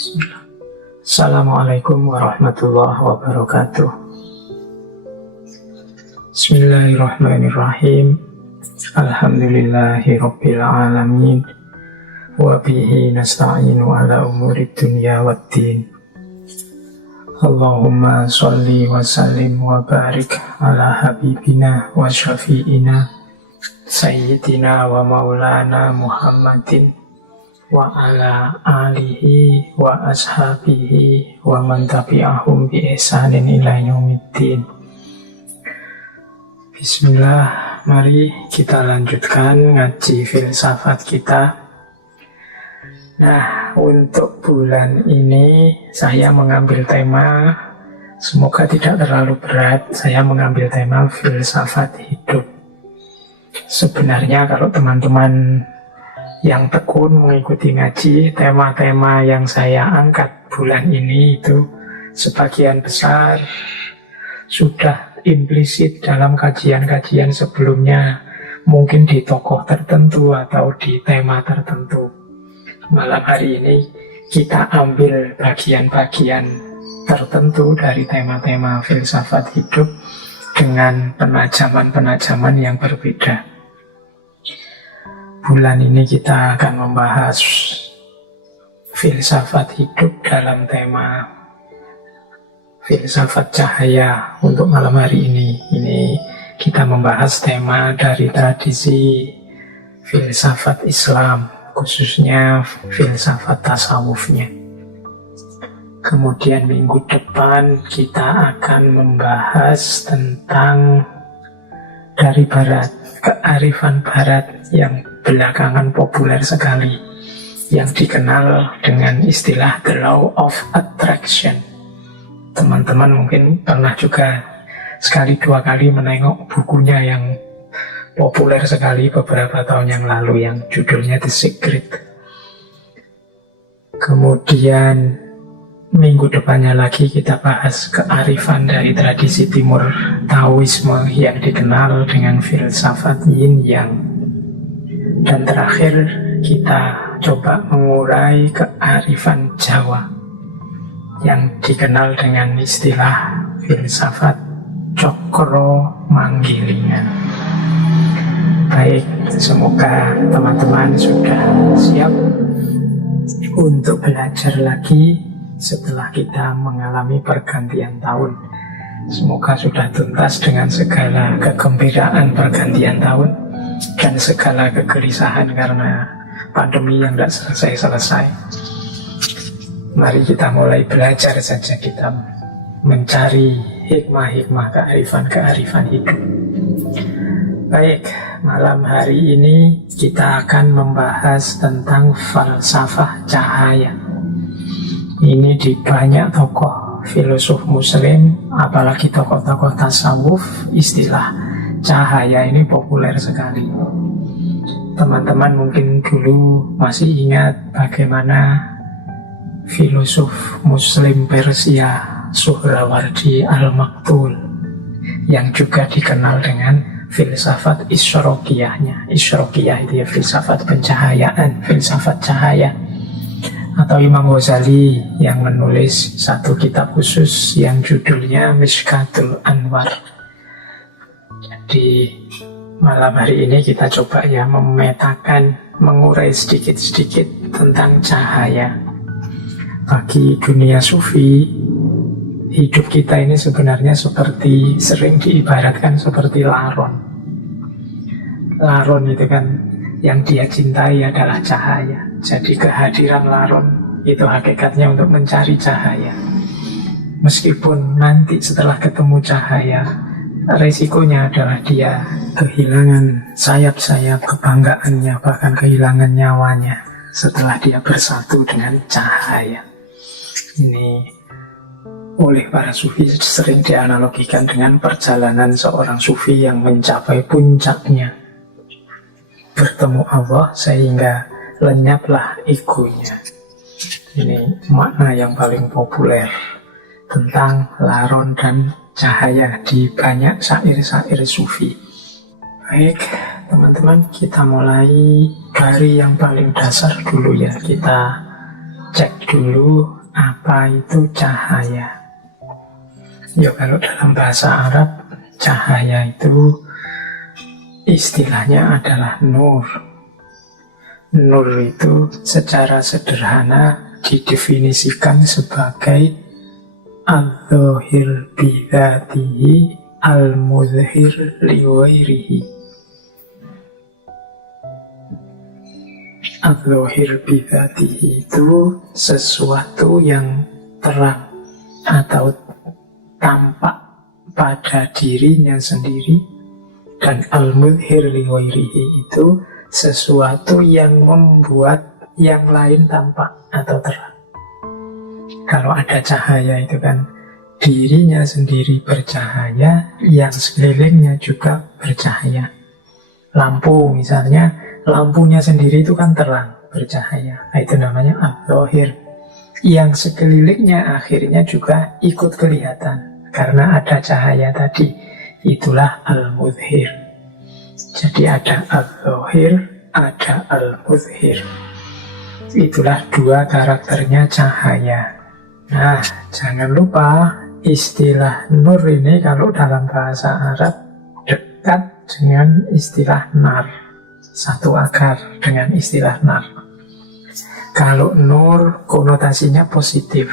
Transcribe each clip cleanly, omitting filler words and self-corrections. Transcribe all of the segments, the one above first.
Bismillah. Assalamualaikum warahmatullahi wabarakatuh. Bismillahirrahmanirrahim. Alhamdulillahi rabbil alamin. Wa bihi nasta'inu ala umuri dunya waddin. Allahumma sholli wa sallim wa barik ala habibina wa syafi'ina sayyidina wa maulana Muhammadin wa ala alihi wa ashabihi wa man tabi'ahum bi ihsanin ila yaumiddin. Bismillah, mari kita lanjutkan ngaji filsafat kita. Nah, untuk bulan ini saya mengambil tema, semoga tidak terlalu berat, saya mengambil tema filsafat hidup. Sebenarnya kalau teman-teman yang tekun mengikuti ngaji, tema-tema yang saya angkat bulan ini itu sebagian besar sudah implisit dalam kajian-kajian sebelumnya, mungkin di tokoh tertentu atau di tema tertentu. Malam hari ini kita ambil bagian-bagian tertentu dari tema-tema filsafat hidup dengan penajaman-penajaman yang berbeda. Bulan ini kita akan membahas filsafat hidup dalam tema filsafat cahaya. Untuk malam hari ini kita membahas tema dari tradisi filsafat Islam, khususnya filsafat tasawufnya. Kemudian minggu depan kita akan membahas tentang dari barat, kearifan barat yang belakangan populer sekali, yang dikenal dengan istilah the law of attraction. Teman-teman mungkin pernah juga sekali dua kali menengok bukunya yang populer sekali beberapa tahun yang lalu, yang judulnya The Secret. Kemudian minggu depannya lagi kita bahas kearifan dari tradisi timur Taoisme yang dikenal dengan filsafat Yin Yang. Dan terakhir kita coba mengurai kearifan Jawa yang dikenal dengan istilah filsafat Cokro Manggilingan. Baik, semoga teman-teman sudah siap untuk belajar lagi setelah kita mengalami pergantian tahun. Semoga sudah tuntas dengan segala kegembiraan pergantian tahun dan segala kegelisahan karena pandemi yang tidak selesai-selesai. Mari kita mulai belajar saja, kita mencari hikmah-hikmah kearifan-kearifan hidup. Baik, malam hari ini kita akan membahas tentang falsafah cahaya. Ini di banyak tokoh filosof muslim, apalagi tokoh-tokoh tasawuf, istilah cahaya ini populer sekali. Teman-teman mungkin dulu masih ingat bagaimana filosof muslim Persia Suhrawardi Al-Maktul yang juga dikenal dengan filsafat Isyraqiyahnya. Isyraqiyah itu ya filsafat pencahayaan, filsafat cahaya. Atau Imam Ghazali yang menulis satu kitab khusus yang judulnya Mishkatul Anwar. Jadi malam hari ini kita coba ya memetakan, mengurai sedikit-sedikit tentang cahaya. Bagi dunia sufi, hidup kita ini sebenarnya seperti, sering diibaratkan seperti laron. Laron itu kan yang dia cintai adalah cahaya. Jadi kehadiran laron itu hakikatnya untuk mencari cahaya. Meskipun nanti setelah ketemu cahaya, resikonya adalah dia kehilangan sayap-sayap kebanggaannya, bahkan kehilangan nyawanya setelah dia bersatu dengan cahaya. Ini oleh para sufi sering dianalogikan dengan perjalanan seorang sufi yang mencapai puncaknya, bertemu Allah sehingga lenyaplah egonya. Ini makna yang paling populer tentang laron dan cahaya di banyak syair-syair sufi. Baik, teman-teman, kita mulai dari yang paling dasar dulu ya. Kita cek dulu apa itu cahaya. Ya kalau dalam bahasa Arab, cahaya itu istilahnya adalah nur. Nur itu secara sederhana didefinisikan sebagai al-dhahir bidzatihi al-muzhir liwairihi. Al-dhahir bidzatihi itu sesuatu yang terang atau tampak pada dirinya sendiri, dan al-muzhir liwairihi itu sesuatu yang membuat yang lain tampak atau terang. Kalau ada cahaya itu kan dirinya sendiri bercahaya, yang sekelilingnya juga bercahaya. Lampu misalnya, lampunya sendiri itu kan terang, bercahaya. Nah, itu namanya al-dhahir. Yang sekelilingnya akhirnya juga ikut kelihatan karena ada cahaya tadi. Itulah al-muzhir. Jadi ada al-dhahir, ada al-muzhir. Itulah dua karakternya cahaya. Nah, jangan lupa istilah nur ini kalau dalam bahasa Arab dekat dengan istilah nar. Satu akar dengan istilah nar. Kalau nur konotasinya positif,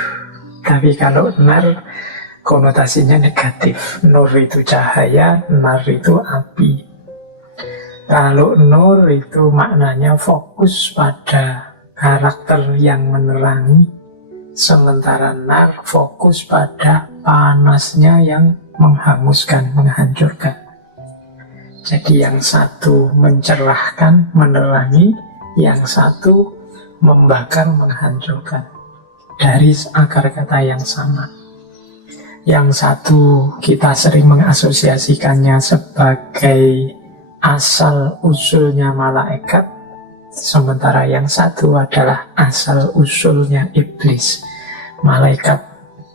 tapi kalau nar konotasinya negatif. Nur itu cahaya, nar itu api. Kalau nur itu maknanya fokus pada karakter yang menerangi, sementara nar fokus pada panasnya yang menghanguskan, menghancurkan. Jadi yang satu mencerahkan, menerangi, yang satu membakar, menghancurkan. Dari akar kata yang sama. Yang satu kita sering mengasosiasikannya sebagai asal-usulnya malaikat, sementara yang satu adalah asal-usulnya iblis. Malaikat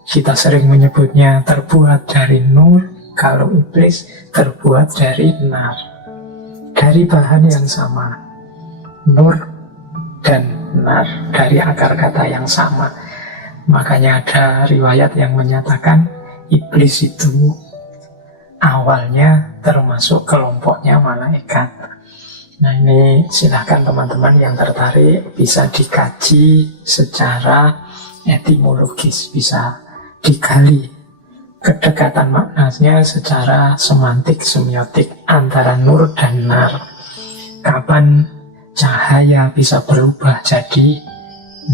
kita sering menyebutnya terbuat dari nur, kalau iblis terbuat dari nar. Dari bahan yang sama, nur dan nar, dari akar kata yang sama. Makanya ada riwayat yang menyatakan iblis itu awalnya termasuk kelompoknya malaikat. Nah, ini silahkan teman-teman yang tertarik bisa dikaji secara etimologis, bisa digali kedekatan maknanya secara semantik, semiotik antara nur dan nar. Kapan cahaya bisa berubah jadi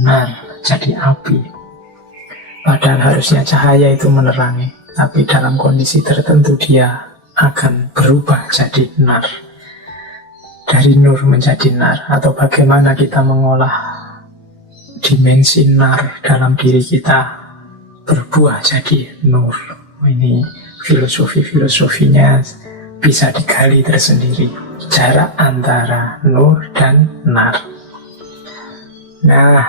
nar, jadi api. Padahal harusnya cahaya itu menerangi, tapi dalam kondisi tertentu dia akan berubah jadi nar. Dari nur menjadi nar, atau bagaimana kita mengolah dimensi nar dalam diri kita berbuah jadi nur. Ini filosofinya bisa digali tersendiri, jarak antara nur dan nar. Nah,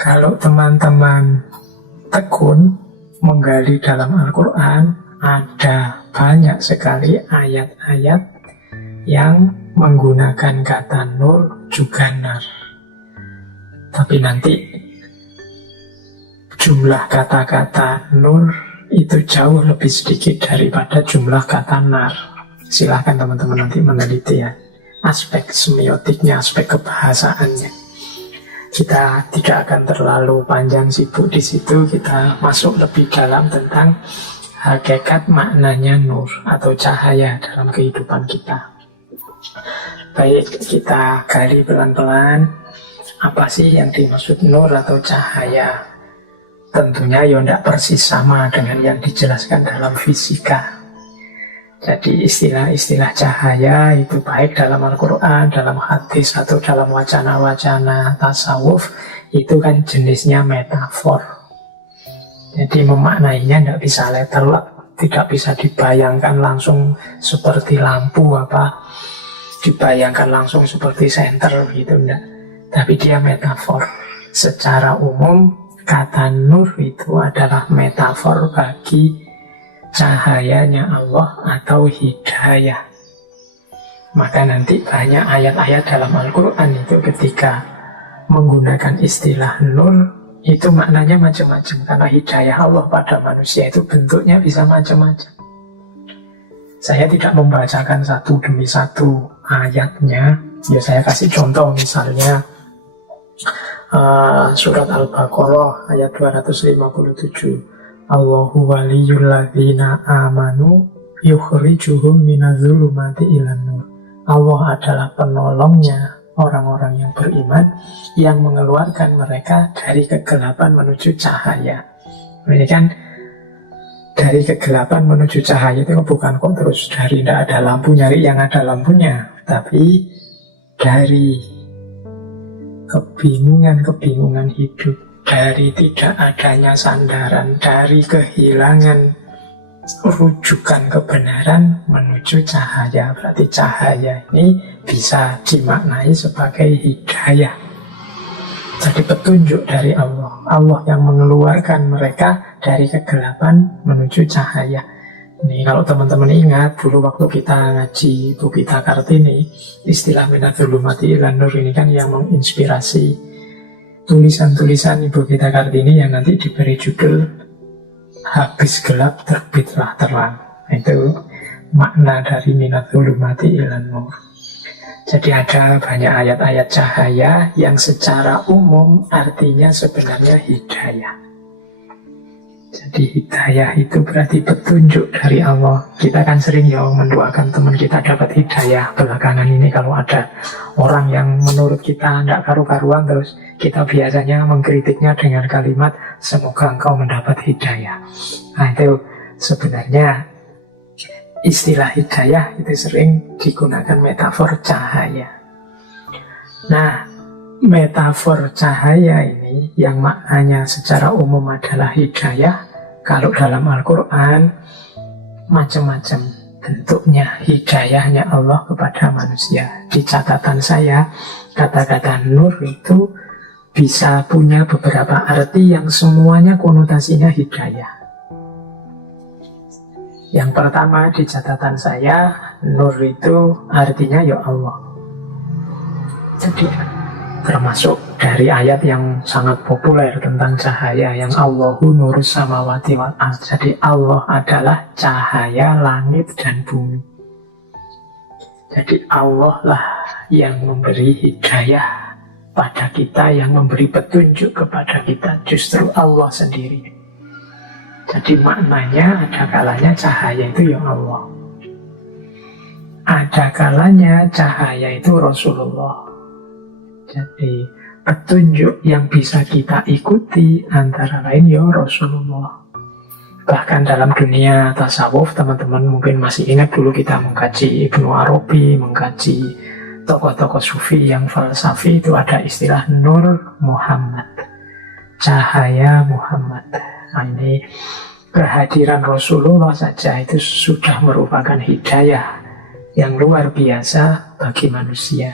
kalau teman-teman tekun menggali dalam Al-Quran, ada banyak sekali ayat-ayat yang menggunakan kata nur juga nar. Tapi nanti jumlah kata-kata nur itu jauh lebih sedikit daripada jumlah kata nar. Silahkan teman-teman nanti meneliti ya aspek semiotiknya, aspek kebahasaannya. Kita tidak akan terlalu panjang sibuk di situ. Kita masuk lebih dalam tentang hakikat maknanya nur atau cahaya dalam kehidupan kita. Baik, kita gali pelan-pelan apa sih yang dimaksud nur atau cahaya. Tentunya ya tidak persis sama dengan yang dijelaskan dalam fisika. Jadi istilah-istilah cahaya itu baik dalam Al-Quran, dalam hadis, atau dalam wacana-wacana tasawuf, itu kan jenisnya metafor. Jadi memaknainya tidak bisa letterlock, tidak bisa dibayangkan langsung seperti lampu apa, dibayangkan langsung seperti senter gitu, enggak. Tapi dia metafor. Secara umum kata nur itu adalah metafor bagi cahayanya Allah atau hidayah. Maka nanti banyak ayat-ayat dalam Al-Quran itu ketika menggunakan istilah nur, itu maknanya macam-macam. Karena hidayah Allah pada manusia itu bentuknya bisa macam-macam. Saya tidak membacakan satu demi satu ayatnya. Ya saya kasih contoh, misalnya surat Al-Baqarah ayat 257. Allahu waliyul ladzina amanu yukhrijuhum minadh-dhulumati ilan nur. Allah adalah penolongnya orang-orang yang beriman yang mengeluarkan mereka dari kegelapan menuju cahaya. Ini kan dari kegelapan menuju cahaya itu bukan kok terus dari tidak ada lampu nyari yang ada lampunya, tapi dari kebingungan hidup, dari tidak adanya sandaran, dari kehilangan rujukan kebenaran menuju cahaya. Berarti cahaya ini bisa dimaknai sebagai hidayah. Jadi petunjuk dari Allah. Allah yang mengeluarkan mereka dari kegelapan menuju cahaya. Ini kalau teman-teman ingat, dulu waktu kita ngaji Ibu Gita Kartini, istilah minadh-dhulumati ilan nur ini kan yang menginspirasi tulisan-tulisan Ibu Gita Kartini yang nanti diberi judul habis gelap terbitlah terang. Itu makna dari minadh-dhulumati ilan nur. Jadi ada banyak ayat-ayat cahaya yang secara umum artinya sebenarnya hidayah. Jadi hidayah itu berarti petunjuk dari Allah. Kita kan sering ya mendoakan teman kita dapat hidayah. Belakangan ini kalau ada orang yang menurut kita tidak karu-karuan, terus kita biasanya mengkritiknya dengan kalimat semoga engkau mendapat hidayah. Nah itu sebenarnya istilah hidayah itu sering digunakan metafor cahaya. Nah, metafor cahaya ini yang maknanya secara umum adalah hidayah. Kalau dalam Al-Quran macam-macam bentuknya hidayahnya Allah kepada manusia. Di catatan saya, kata-kata nur itu bisa punya beberapa arti yang semuanya konotasinya hidayah. Yang pertama di catatan saya, nur itu artinya ya Allah. Jadi termasuk dari ayat yang sangat populer tentang cahaya, yang Allahu nurus samawati wal ardh. Jadi Allah adalah cahaya langit dan bumi. Jadi Allah lah yang memberi hidayah pada kita, yang memberi petunjuk kepada kita, justru Allah sendiri. Jadi maknanya ada kalanya cahaya itu ya Allah, ada kalanya cahaya itu Rasulullah. Jadi petunjuk yang bisa kita ikuti antara lain ya Rasulullah. Bahkan dalam dunia tasawuf, teman-teman mungkin masih ingat dulu kita mengkaji Ibnu Arabi, mengkaji tokoh-tokoh sufi yang falsafi, itu ada istilah Nur Muhammad, cahaya Muhammad. Nah ini kehadiran Rasulullah saja itu sudah merupakan hidayah yang luar biasa bagi manusia.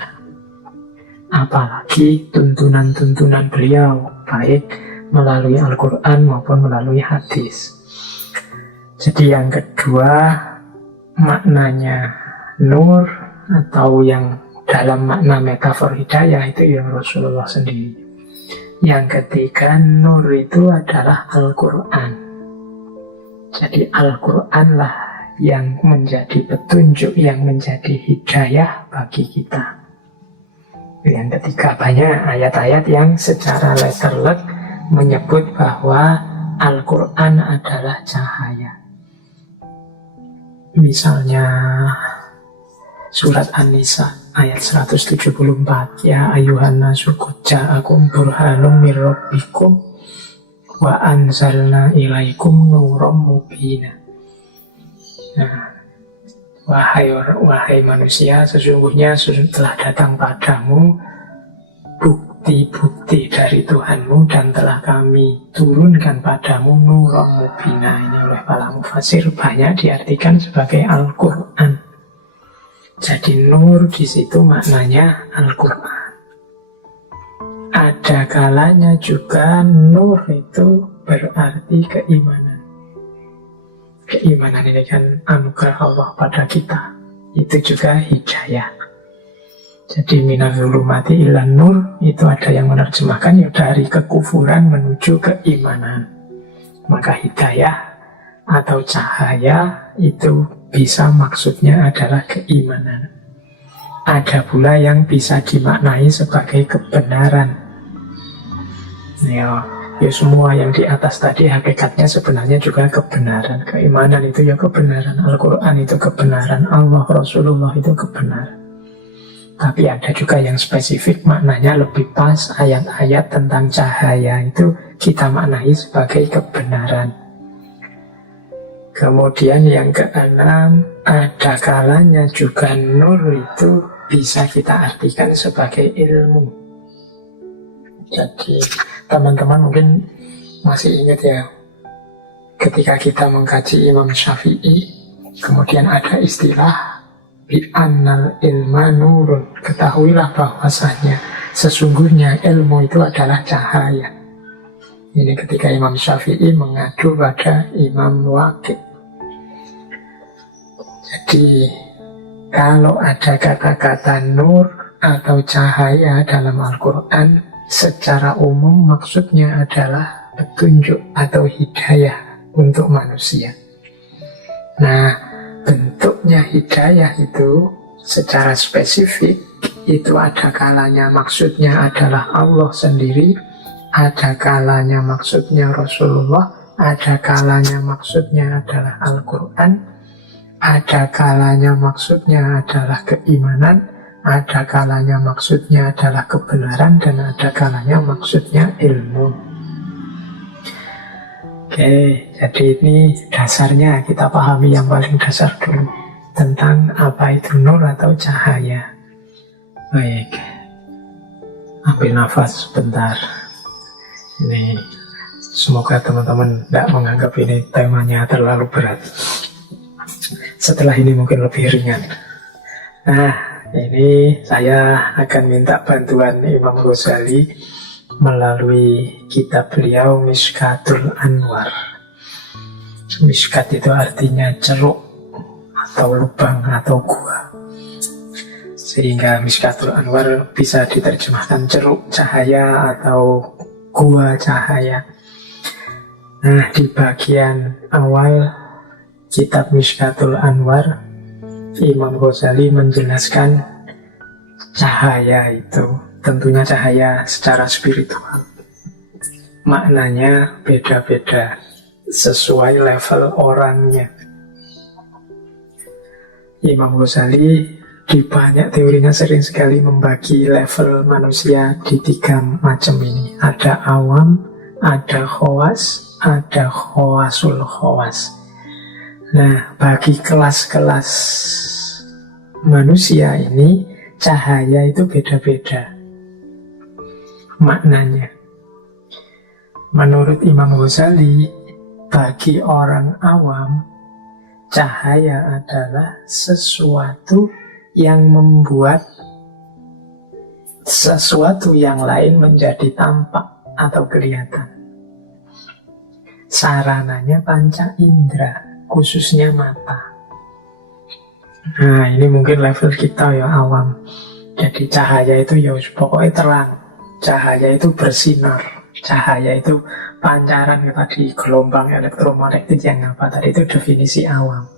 Apalagi tuntunan-tuntunan beliau, baik melalui Al-Quran maupun melalui hadis. Jadi yang kedua, maknanya nur atau yang dalam makna metafor hidayah itu ya Rasulullah sendiri. Yang ketiga, nur itu adalah Al-Quran. Jadi Al-Quran lah yang menjadi petunjuk, yang menjadi hidayah bagi kita. Yang ketiga, banyak ayat-ayat yang secara letterlek menyebut bahwa Al-Quran adalah cahaya. Misalnya surat An-Nisa ayat 174, ya ayuhan nasu qad ja'akum burhanum mir rabbikum wa anzalna ilaikum nuram mubina. Nah, wahai manusia, sesungguhnya telah datang padamu bukti-bukti dari Tuhanmu, dan telah kami turunkan padamu nuram mubina. Ini oleh para mufasir banyak diartikan sebagai Al-Quran. Jadi nur di situ maknanya Al-Quran. Ada kalanya juga nur itu berarti keimanan. Keimanan ini kan anugerah Allah pada kita. Itu juga hidayah. Jadi minal zulumati ilan nur, itu ada yang menerjemahkan ya dari kekufuran menuju keimanan. Maka hidayah atau cahaya itu bisa maksudnya adalah keimanan. Ada pula yang bisa dimaknai sebagai kebenaran. Ya semua yang di atas tadi hakikatnya sebenarnya juga kebenaran. Keimanan itu ya kebenaran, Al-Quran itu kebenaran, Allah, Rasulullah itu kebenaran. Tapi ada juga yang spesifik, maknanya lebih pas. Ayat-ayat tentang cahaya itu kita maknai sebagai kebenaran. Kemudian yang keenam, ada kalanya juga nur itu bisa kita artikan sebagai ilmu. Jadi teman-teman mungkin masih ingat ya, ketika kita mengkaji Imam Syafi'i, kemudian ada istilah bi'annal ilma nurun. Ketahuilah bahwasanya sesungguhnya ilmu itu adalah cahaya. Ini ketika Imam Syafi'i mengadu pada Imam Waqi'. Jadi kalau ada kata-kata nur atau cahaya dalam Al-Quran, secara umum maksudnya adalah petunjuk atau hidayah untuk manusia. Nah, bentuknya hidayah itu secara spesifik itu ada kalanya maksudnya adalah Allah sendiri, ada kalanya maksudnya Rasulullah, ada kalanya maksudnya adalah Al-Quran, ada kalanya maksudnya adalah keimanan, ada kalanya maksudnya adalah kebenaran, dan ada kalanya maksudnya ilmu. Oke, jadi ini dasarnya kita pahami yang paling dasar dulu tentang apa itu nur atau cahaya. Baik, ambil nafas sebentar. Ini semoga teman-teman tidak menganggap ini temanya terlalu berat. Setelah ini mungkin lebih ringan. Nah, ini saya akan minta bantuan Imam Ghazali melalui kitab beliau Mishkatul Anwar. Mishkat itu artinya ceruk atau lubang atau gua, sehingga Mishkatul Anwar bisa diterjemahkan ceruk cahaya atau gua cahaya. Nah, di bagian awal kitab Mishkatul Anwar, Imam Ghazali menjelaskan cahaya itu tentunya cahaya secara spiritual. Maknanya beda-beda sesuai level orangnya. Imam Ghazali di banyak teorinya sering sekali membagi level manusia di 3 macam ini. Ada awam, ada khawas, ada khawasul khawas. Nah, bagi kelas-kelas manusia ini cahaya itu beda-beda maknanya. Menurut Imam Ghazali, bagi orang awam, cahaya adalah sesuatu yang membuat sesuatu yang lain menjadi tampak atau kelihatan. Sarananya panca indera, khususnya mata. Nah, ini mungkin level kita ya, awam. Jadi cahaya itu ya pokoknya terang. Cahaya itu bersinar, cahaya itu pancaran tadi, gelombang elektromagnetik yang apa tadi, itu definisi awam.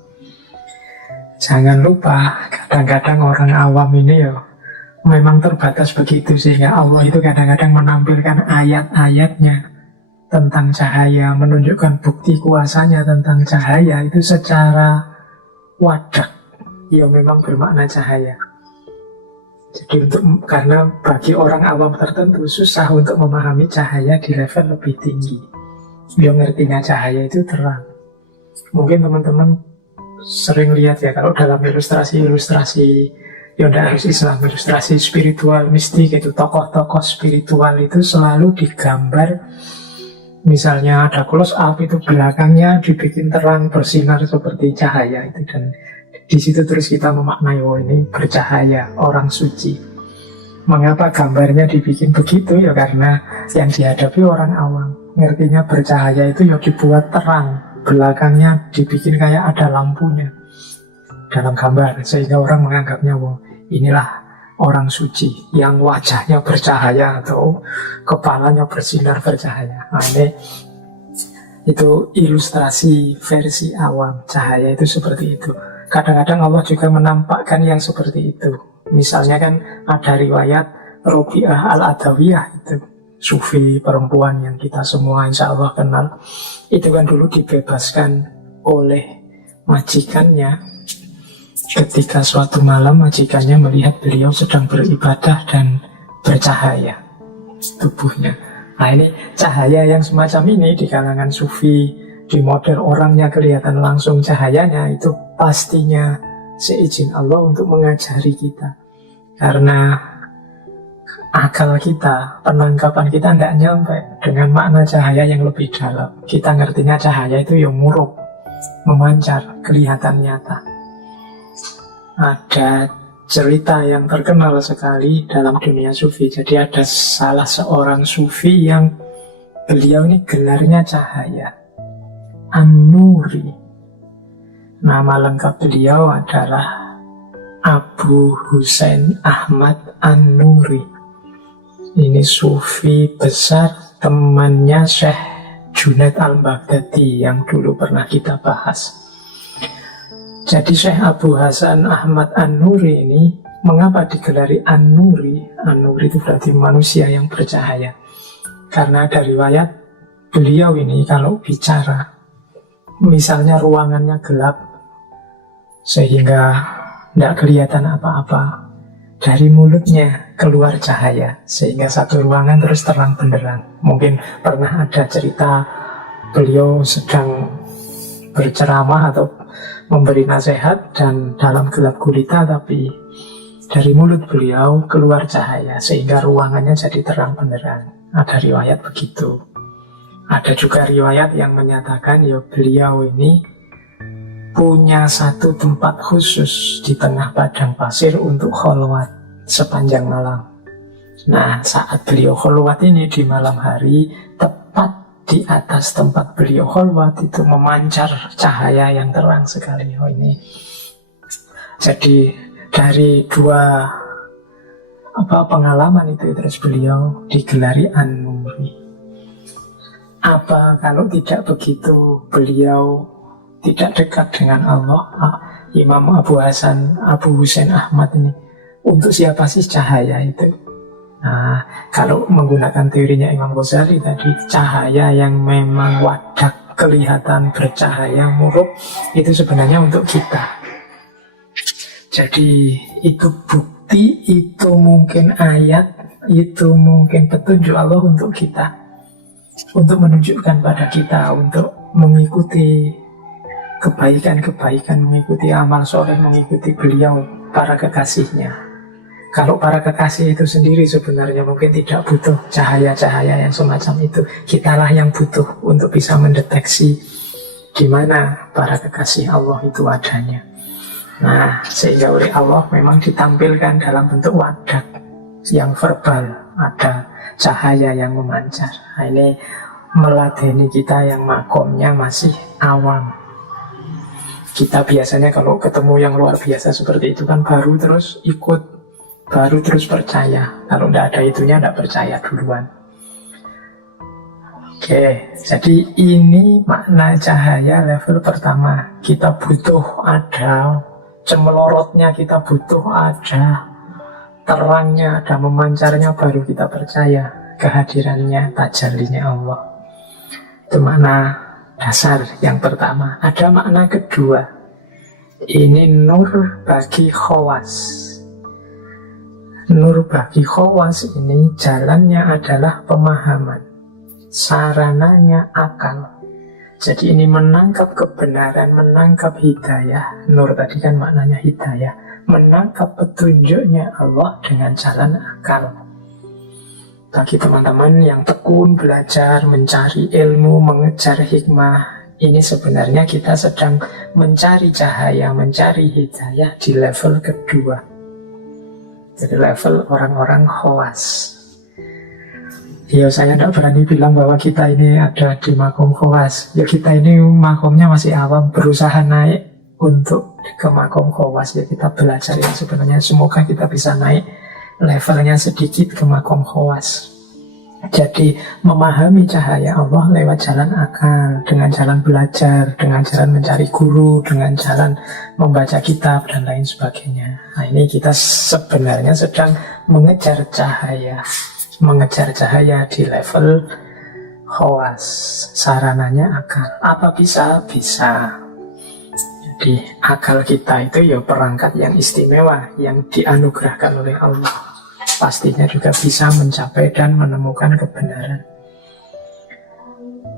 Jangan lupa, kadang-kadang orang awam ini ya memang terbatas begitu, sehingga Allah itu kadang-kadang menampilkan ayat-ayatnya tentang cahaya, menunjukkan bukti kuasanya tentang cahaya itu secara wadah, ya memang bermakna cahaya. Jadi karena bagi orang awam tertentu susah untuk memahami cahaya di level lebih tinggi. Dia ngertinya cahaya itu terang. Mungkin teman-teman sering lihat ya, kalau dalam ilustrasi-ilustrasi, ya tidak harus Islam, ilustrasi spiritual, mistik itu, tokoh-tokoh spiritual itu selalu digambar. Misalnya ada close up, itu belakangnya dibikin terang, bersinar seperti cahaya itu, dan di situ terus kita memaknai, oh ini bercahaya, orang suci. Mengapa gambarnya dibikin begitu? Ya karena yang dihadapi orang awam. Ngertinya bercahaya itu ya dibuat terang, belakangnya dibikin kayak ada lampunya dalam gambar, sehingga orang menganggapnya, wah inilah orang suci yang wajahnya bercahaya atau kepalanya bersinar bercahaya. Nah, ini itu ilustrasi versi awam. Cahaya itu seperti itu. Kadang-kadang Allah juga menampakkan yang seperti itu. Misalnya kan ada riwayat Robi'ah Al-Adawiyah, itu sufi perempuan yang kita semua insya Allah kenal. Itu kan dulu dibebaskan oleh majikannya. Ketika suatu malam majikannya melihat beliau sedang beribadah dan bercahaya tubuhnya. Nah, ini cahaya yang semacam ini di kalangan sufi, di model orangnya kelihatan langsung cahayanya, itu pastinya seizin Allah untuk mengajari kita. Karena akal kita, penangkapan kita tidak nyampe dengan makna cahaya yang lebih dalam. Kita ngertinya cahaya itu yang muruk, memancar, kelihatan nyata. Ada cerita yang terkenal sekali dalam dunia sufi. Jadi ada salah seorang sufi yang beliau ini gelarnya cahaya, An-Nuri. Nama lengkap beliau adalah Abu Husain Ahmad An-Nuri. Ini sufi besar, temannya Syekh Junaid Al-Baghdadi yang dulu pernah kita bahas. Jadi Syekh Abu Hasan Ahmad An-Nuri ini mengapa digelari An-Nuri? An-Nuri itu berarti manusia yang bercahaya. Karena ada riwayat beliau ini kalau bicara, misalnya ruangannya gelap sehingga tidak kelihatan apa-apa, dari mulutnya keluar cahaya sehingga satu ruangan terus terang benderang. Mungkin pernah ada cerita beliau sedang berceramah atau memberi nasihat dan dalam gelap gulita, tapi dari mulut beliau keluar cahaya sehingga ruangannya jadi terang benderang. Ada riwayat begitu. Ada juga riwayat yang menyatakan ya beliau ini punya satu tempat khusus di tengah padang pasir untuk kholwat sepanjang malam. Nah, saat beliau kholwat ini di malam hari, tepat di atas tempat beliau kholwat itu memancar cahaya yang terang sekali. Oh, ini jadi dari dua pengalaman itu terus beliau digelari An-Nuri. Apa kalau tidak begitu beliau tidak dekat dengan Allah? Imam Abu Husain Ahmad ini untuk siapa sih cahaya itu? Nah, kalau menggunakan teorinya Imam Ghazali tadi, cahaya yang memang wadak, kelihatan bercahaya, muruk, itu sebenarnya untuk kita. Jadi itu bukti, itu mungkin ayat, itu mungkin petunjuk Allah untuk kita, untuk menunjukkan pada kita, untuk mengikuti kebaikan-kebaikan, mengikuti amal soleh, mengikuti beliau, para kekasihnya. Kalau para kekasih itu sendiri sebenarnya mungkin tidak butuh cahaya-cahaya yang semacam itu. Kitalah yang butuh untuk bisa mendeteksi di mana para kekasih Allah itu adanya. Nah, sehingga oleh Allah memang ditampilkan dalam bentuk wadak yang verbal, ada cahaya yang memancar. Nah, ini meladeni kita yang makomnya masih awam. Kita biasanya kalau ketemu yang luar biasa seperti itu kan baru terus ikut, baru terus percaya. Kalau tidak ada itunya, tidak percaya duluan. Oke, jadi ini makna cahaya level pertama. Kita butuh ada cemelorotnya, kita butuh ada terangnya, ada memancarnya, baru kita percaya kehadirannya, tajallinya Allah. Itu makna dasar yang pertama. Ada makna kedua. Ini nur bagi khawas. Nur bagi khawas ini jalannya adalah pemahaman, sarananya akal. Jadi ini menangkap kebenaran, menangkap hidayah. Nur tadi kan maknanya hidayah, menangkap petunjuknya Allah dengan jalan akal. Bagi teman-teman yang tekun belajar, mencari ilmu, mengejar hikmah, ini sebenarnya kita sedang mencari cahaya, mencari hidayah di level kedua. Jadi level orang-orang khawas. Ya saya tidak berani bilang bahwa kita ini ada di makom khawas. Ya kita ini makomnya masih awam, berusaha naik untuk ke makom khawas. Ya kita belajar yang sebenarnya semoga kita bisa naik levelnya sedikit ke makom khawas. Jadi memahami cahaya Allah lewat jalan akal, dengan jalan belajar, dengan jalan mencari guru, dengan jalan membaca kitab dan lain sebagainya. Nah, ini kita sebenarnya sedang mengejar cahaya di level khawas. Sarananya akal. Apa bisa? Bisa. Jadi akal kita itu ya perangkat yang istimewa, yang dianugerahkan oleh Allah. Pastinya juga bisa mencapai dan menemukan kebenaran.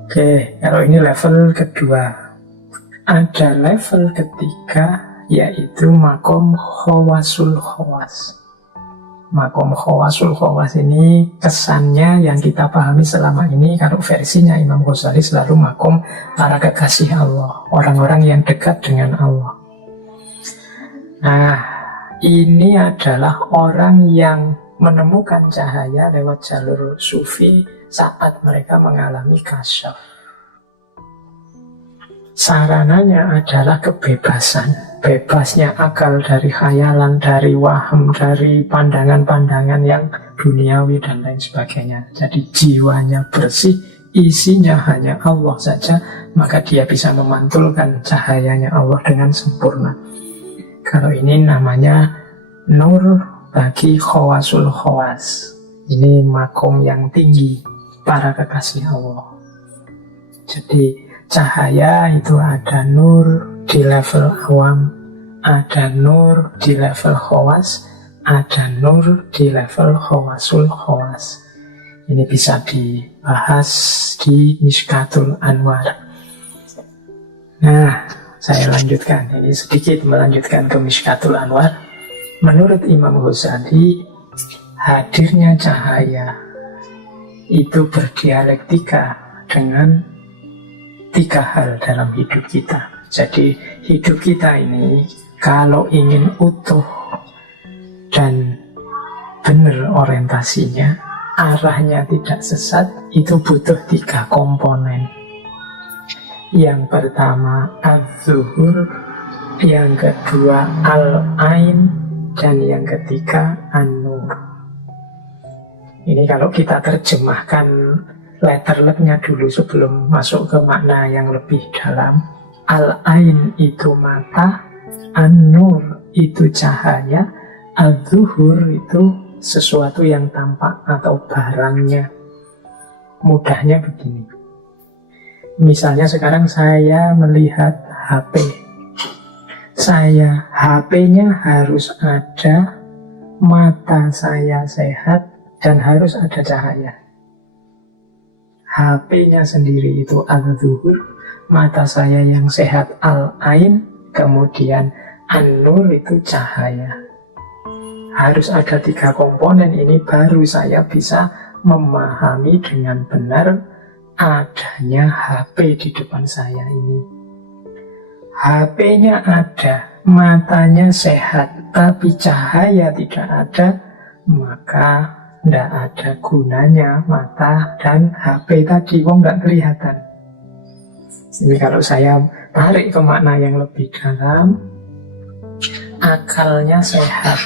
Oke, kalau ini level kedua. Ada level ketiga, yaitu makom khawasul khawas. Makom khawasul khawas ini kesannya yang kita pahami selama ini, kalau versinya Imam Ghazali selalu makom para kekasih Allah, orang-orang yang dekat dengan Allah. Nah, ini adalah orang yang menemukan cahaya lewat jalur sufi saat mereka mengalami kasyaf. Sarananya adalah kebebasan, bebasnya akal dari khayalan, dari waham, dari pandangan-pandangan yang duniawi dan lain sebagainya. Jadi jiwanya bersih, isinya hanya Allah saja, maka dia bisa memantulkan cahayanya Allah dengan sempurna. Kalau ini namanya nur bagi khawasul khawas. Ini makom yang tinggi para kekasih Allah. Jadi cahaya itu ada nur di level awam, ada nur di level khawas, ada nur di level khawasul khawas. Ini bisa dibahas di Mishkatul Anwar. Nah, saya lanjutkan. Ini sedikit melanjutkan ke Mishkatul Anwar. Menurut Imam Ghazali, hadirnya cahaya itu berdialektika dengan tiga hal dalam hidup kita. Jadi hidup kita ini kalau ingin utuh dan benar orientasinya, arahnya tidak sesat, itu butuh tiga komponen. Yang pertama az-zuhur, yang kedua al-ain, dan yang ketiga an-nur. Ini kalau kita terjemahkan letterletnya dulu sebelum masuk ke makna yang lebih dalam. Al-ain itu mata, an-nur itu cahaya, al-zuhur itu sesuatu yang tampak atau barangnya. Mudahnya begini. Misalnya sekarang saya melihat HP. HP-nya harus ada, mata saya sehat, dan harus ada cahaya. HP-nya sendiri itu al-zuhur, mata saya yang sehat al-ain, kemudian an-nur itu cahaya. Harus ada tiga komponen ini baru saya bisa memahami dengan benar adanya HP di depan saya ini. HP-nya ada, matanya sehat, tapi cahaya tidak ada, maka tidak ada gunanya mata dan HP tadi, wong nggak kelihatan. Ini kalau saya tarik ke makna yang lebih dalam, akalnya sehat,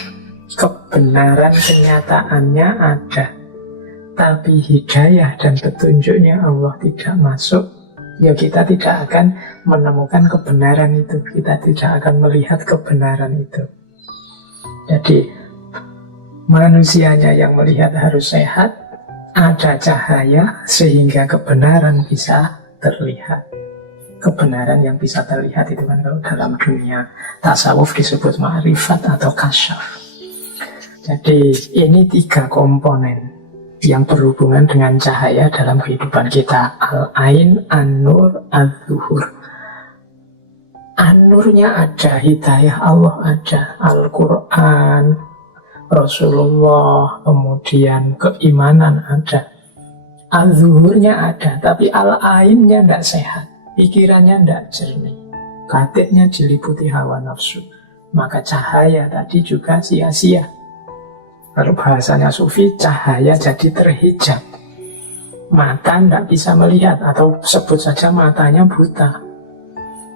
kebenaran kenyataannya ada, tapi hidayah dan petunjuknya Allah tidak masuk, ya kita tidak akan menemukan kebenaran itu, kita tidak akan melihat kebenaran itu. Jadi manusianya yang melihat harus sehat, ada cahaya sehingga kebenaran bisa terlihat. Kebenaran yang bisa terlihat itu kan kalau dalam dunia tasawuf disebut ma'rifat atau kasyaf. Jadi ini tiga komponen yang berhubungan dengan cahaya dalam kehidupan kita. Al-ain, an-nur, al-zuhur. An-nurnya ada, hidayah Allah ada, Al-Quran, Rasulullah, kemudian keimanan ada. Al-zuhurnya ada, tapi al-ainnya tidak sehat, pikirannya tidak jernih, batinnya diliputi hawa nafsu. Maka cahaya tadi juga sia-sia. Kalau bahasanya sufi, cahaya jadi terhijab. Mata tidak bisa melihat, atau sebut saja matanya buta.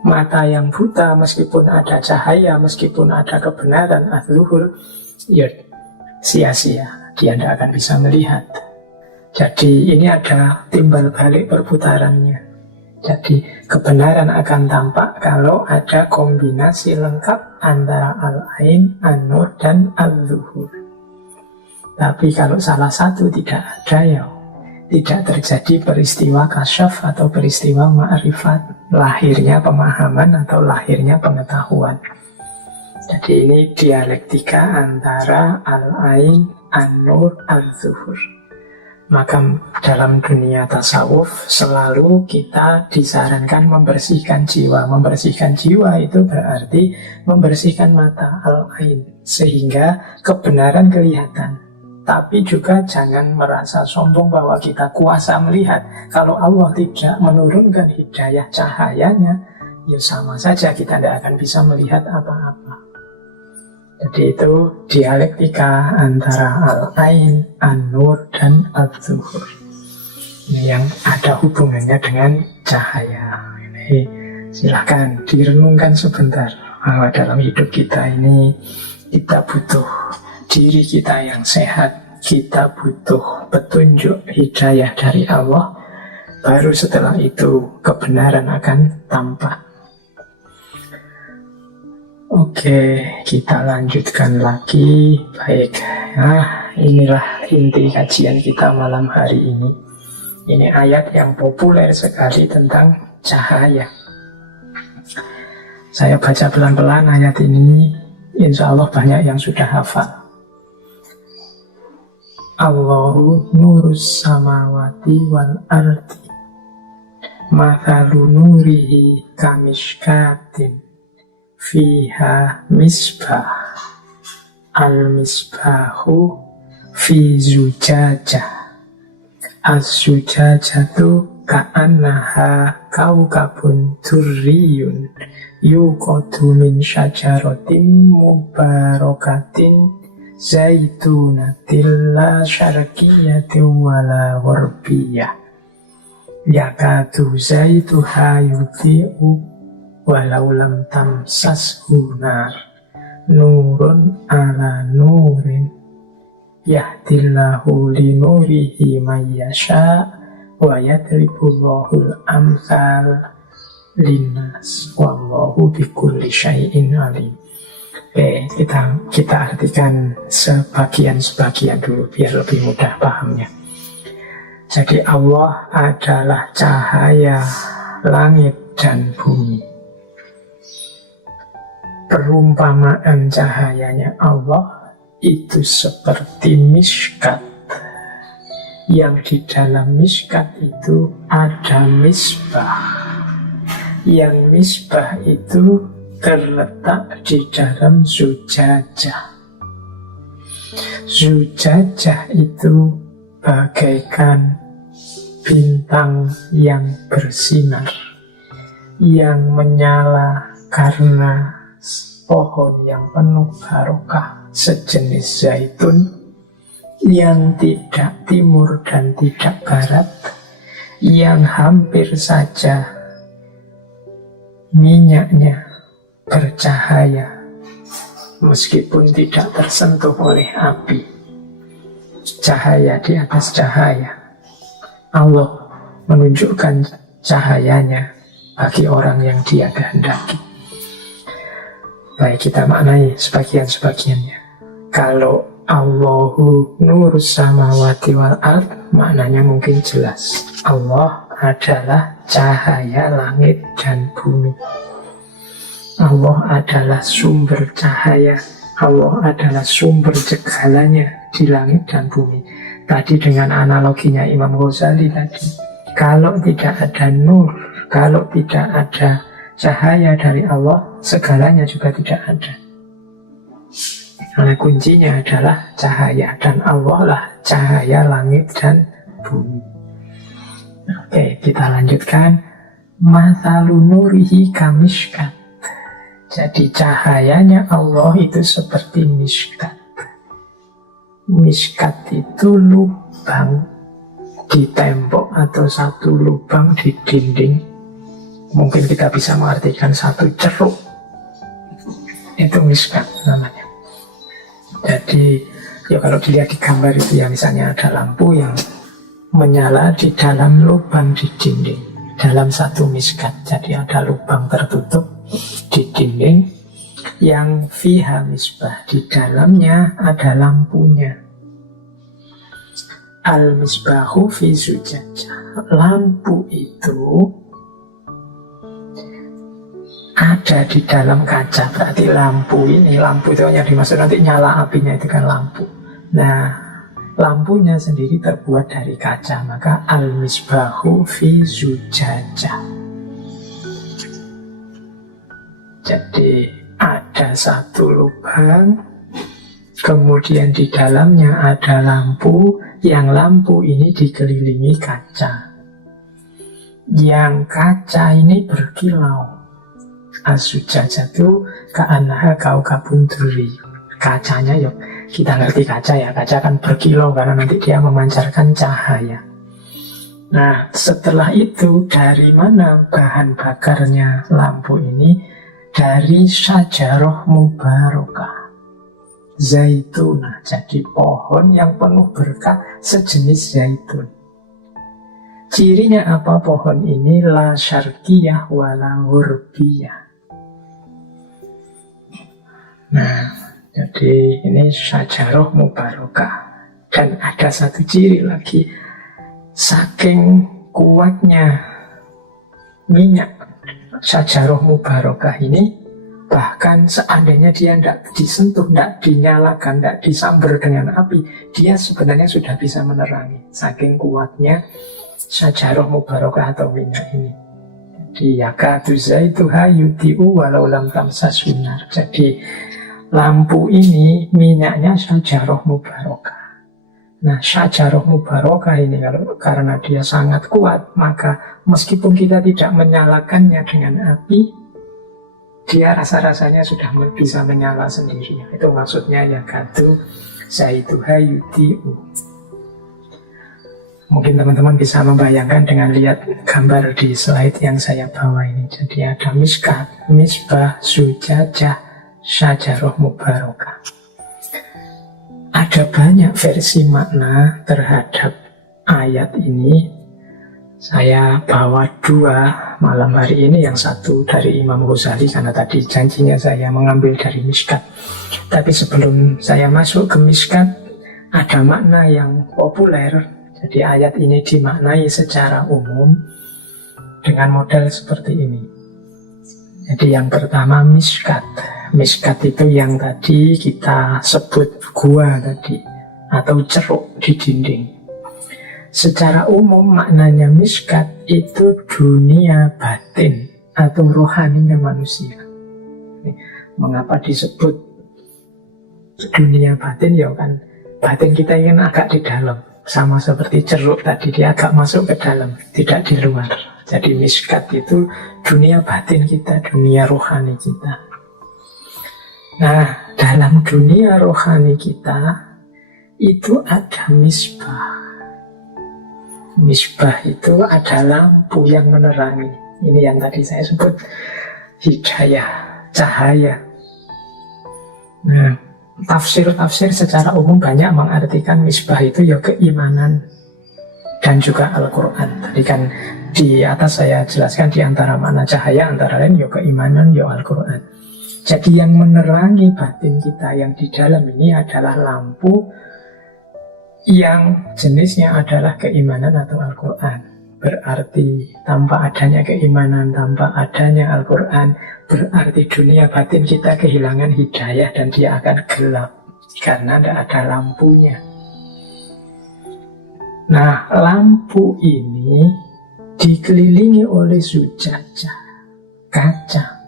Mata yang buta meskipun ada cahaya, meskipun ada kebenaran, az-zuhur, ya sia-sia, dia tidak akan bisa melihat. Jadi ini ada timbal balik perputarannya. Jadi kebenaran akan tampak kalau ada kombinasi lengkap antara al-ain, an-nur, dan al-zuhur. Tapi kalau salah satu tidak ada, ya tidak terjadi peristiwa kasyaf atau peristiwa ma'rifat, lahirnya pemahaman atau lahirnya pengetahuan. Jadi ini dialektika antara al-ain, an-nur, al-zuhur. Maka dalam dunia tasawuf selalu kita disarankan membersihkan jiwa. Membersihkan jiwa itu berarti membersihkan mata, al-ain, sehingga kebenaran kelihatan. Tapi juga jangan merasa sombong bahwa kita kuasa melihat. Kalau Allah tidak menurunkan hidayah cahayanya, ya sama saja kita tidak akan bisa melihat apa-apa. Jadi itu dialektika antara al-ain, an-nur, dan al-zuhur. Ini yang ada hubungannya dengan cahaya. Ini silahkan direnungkan sebentar bahwa dalam hidup kita ini kita butuh diri kita yang sehat, kita butuh petunjuk hidayah dari Allah. Baru setelah itu kebenaran akan tampak. Oke, kita lanjutkan lagi. Baik, inilah inti kajian kita malam hari ini. Ini ayat yang populer sekali tentang cahaya. Saya baca pelan-pelan ayat ini, insya Allah banyak yang sudah hafal. Allahu nurus samawati wal ardi, mathalu nurihi kamishkatin, fiha misbah, al-misbahu fi zujajah, az-zujajatu ka'annaha kaukabun durriyun yuqadu min syajaratin mubarakatin zaitunatin la syarqiyatin wala gharbiyah yakadu zaituha yudhi'u walau lam tamsashu nar nurun ala nurin yahdillahu li nurihi may yasha wa yadribullahul amsal linnas wallahu bikulli syai'in alim. Oke, kita artikan sebagian-sebagian dulu biar lebih mudah pahamnya. Jadi Allah adalah cahaya langit dan bumi. Perumpamaan cahayanya Allah itu seperti miskat, yang di dalam miskat itu ada misbah, yang misbah itu terletak di dalam zujajah. Zujajah itu bagaikan bintang yang bersinar, yang menyala karena pohon yang penuh barokah sejenis zaitun, yang tidak timur dan tidak barat, yang hampir saja minyaknya bercahaya meskipun tidak tersentuh oleh api. Cahaya di atas cahaya. Allah menunjukkan cahayanya bagi orang yang Dia kehendaki. Baik, kita maknai sebagian-sebagiannya. Kalau Allahu nurus samawati wal ard, maknanya mungkin jelas. Allah adalah cahaya langit dan bumi. Allah adalah sumber cahaya. Allah adalah sumber segalanya di langit dan bumi. Tadi dengan analoginya Imam Ghazali tadi, kalau tidak ada nur, kalau tidak ada cahaya dari Allah, segalanya juga tidak ada. Karena kuncinya adalah cahaya, dan Allah lah cahaya langit dan bumi. Oke, kita lanjutkan. Mathalu nurihi kamishkat. Jadi cahayanya Allah itu seperti miskat. Miskat itu lubang di tembok atau satu lubang di dinding. Mungkin kita bisa mengartikan satu ceruk. Itu miskat namanya. Jadi Ya kalau dilihat di gambar itu ya, misalnya ada lampu yang menyala di dalam lubang di dinding, dalam satu miskat. Jadi ada lubang tertutup di dinding yang fiha misbah, di dalamnya ada lampunya. Al-misbahu fi zujajah. Lampu itu ada di dalam kaca. Berarti lampu itu yang dimaksud nanti nyala apinya itu kan lampu. Nah, lampunya sendiri terbuat dari kaca, maka al-misbahu fi zujajah. Jadi ada satu lubang, kemudian di dalamnya ada lampu, yang lampu ini dikelilingi kaca. Yang kaca ini berkilau. As-zujajah itu ka'annaha kaukabun durri. Kacanya yuk, kita ngerti kaca ya, kaca kan berkilau karena nanti dia memancarkan cahaya. Nah, setelah itu dari mana bahan bakarnya lampu ini? Dari syajarah mubarakah, zaitunah. Jadi pohon yang penuh berkah sejenis zaitun. Cirinya apa pohon ini? La syarqiyah wala ghurbiyah. Nah, jadi ini syajarah mubarakah. Dan ada satu ciri lagi, saking kuatnya minyak syajarah mubarakah ini, bahkan seandainya dia tidak disentuh, tidak dinyalakan, tidak disambar dengan api, dia sebenarnya sudah bisa menerangi. Saking kuatnya syajarah mubarakah atau minyak ini. Jadi yakadu zaituha yudhi'u walau lam tamsas sunar. Jadi lampu ini minyaknya syajarah mubarakah. Nah, syajarah mubarakah ini karena dia sangat kuat, maka meskipun kita tidak menyalakannya dengan api, dia rasa-rasanya sudah bisa menyala sendiri. Itu maksudnya yakadu zaituha yudhi'u. Mungkin teman-teman bisa membayangkan dengan lihat gambar di slide yang saya bawa ini. Jadi ada miskat, misbah, zujajah, syajarah mubarakah. Ada banyak versi makna terhadap ayat ini. Saya bawa dua malam hari ini. Yang satu dari Imam Ghazali, karena tadi janjinya saya mengambil dari miskat. Tapi sebelum saya masuk ke miskat, ada makna yang populer. Jadi ayat ini dimaknai secara umum dengan model seperti ini. Jadi yang pertama miskat. Miskat itu yang tadi kita sebut gua tadi, atau ceruk di dinding. Secara umum maknanya miskat itu dunia batin atau rohaninya manusia. Mengapa disebut dunia batin? Ya kan batin kita ingin agak di dalam. Sama seperti ceruk tadi, dia agak masuk ke dalam, tidak di luar. Jadi miskat itu dunia batin kita, dunia rohani kita. Nah, dalam dunia rohani kita itu ada misbah. Misbah itu ada lampu yang menerangi. Ini yang tadi saya sebut hidayah, cahaya. Nah, tafsir-tafsir secara umum banyak mengartikan misbah itu ya keimanan dan juga Al-Quran. Tadi kan di atas saya jelaskan di antara makna cahaya antara lain ya keimanan, ya Al-Quran. Jadi yang menerangi batin kita yang di dalam ini adalah lampu yang jenisnya adalah keimanan atau Al-Quran. Berarti tanpa adanya keimanan, tanpa adanya Al-Quran, berarti dunia batin kita kehilangan hidayah dan dia akan gelap karena tidak ada lampunya. Nah, lampu ini dikelilingi oleh zujajah, kaca.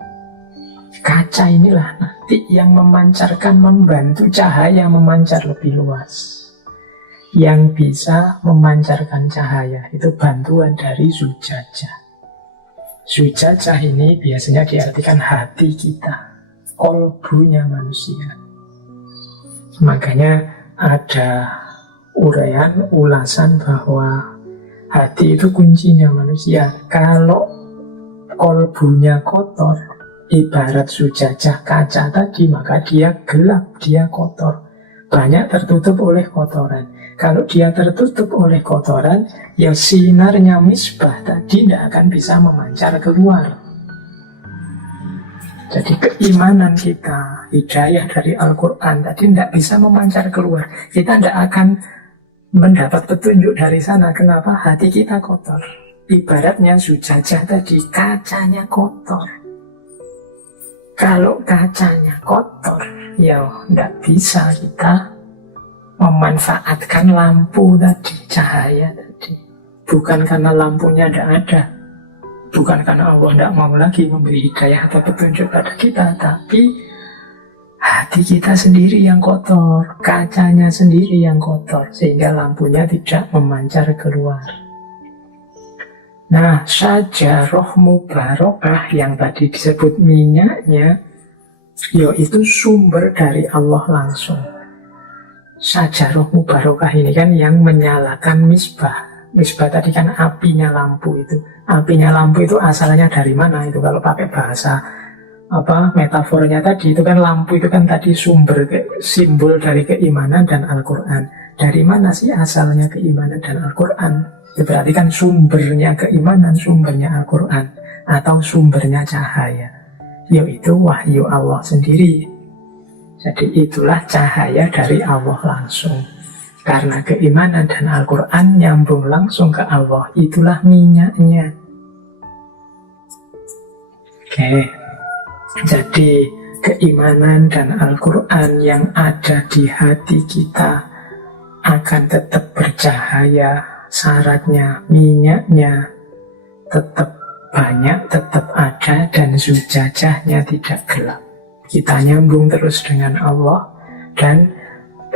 Kaca inilah nanti yang memancarkan, membantu cahaya memancar lebih luas. Yang bisa memancarkan cahaya itu bantuan dari zujajah. Zujajah ini biasanya diartikan hati kita, kolbunya manusia. Makanya ada uraian, ulasan bahwa hati itu kuncinya manusia. Kalau kolbunya kotor, ibarat zujajah kaca tadi, maka dia gelap, dia kotor. banyak tertutup oleh kotoran. Kalau dia tertutup oleh kotoran, ya sinarnya misbah tadi tidak akan bisa memancar keluar. Jadi keimanan kita, hidayah dari Al-Quran tadi tidak bisa memancar keluar. Kita tidak akan mendapat petunjuk dari sana. Kenapa? Hati kita kotor. Ibaratnya zujajah tadi, kacanya kotor. Kalau kacanya kotor, ya tidak bisa kita memanfaatkan lampu tadi, cahaya tadi. Bukan karena lampunya tidak ada, bukan karena Allah tidak mau lagi memberi hidayah atau petunjuk pada kita, tapi hati kita sendiri yang kotor, kacanya sendiri yang kotor, sehingga lampunya tidak memancar keluar. Nah, syajarah mubarakah yang tadi disebut minyaknya, yaitu sumber dari Allah langsung. Syajarah mubarakah ini kan yang menyalakan misbah. Misbah tadi kan apinya lampu itu. Apinya lampu itu asalnya dari mana? Itu kalau pakai bahasa metafornya tadi, itu kan lampu itu kan tadi sumber, simbol dari keimanan dan Al-Quran. Dari mana sih asalnya keimanan dan Al-Quran? Itu berarti kan sumbernya keimanan, sumbernya Al-Quran, atau sumbernya cahaya, yaitu wahyu Allah sendiri. Jadi itulah cahaya dari Allah langsung. Karena keimanan dan Al-Quran nyambung langsung ke Allah, itulah minyaknya. Oke, jadi keimanan dan Al-Quran yang ada di hati kita akan tetap bercahaya. Syaratnya, minyaknya tetap banyak, tetap ada, dan zujajahnya tidak gelap. Kita nyambung terus dengan Allah, dan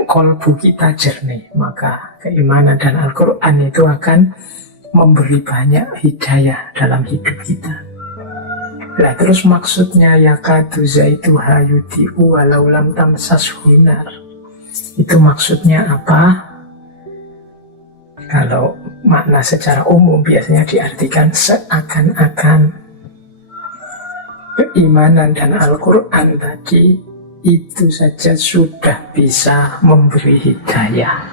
kolbu kita jernih. Maka keimanan dan Al-Quran itu akan memberi banyak hidayah dalam hidup kita. Nah, terus maksudnya yakadu zaituha yudhi'u walau lam tamsashu nar. Itu maksudnya apa? Kalau makna secara umum biasanya diartikan seakan-akan keimanan dan Al-Quran tadi itu saja sudah bisa memberi hidayah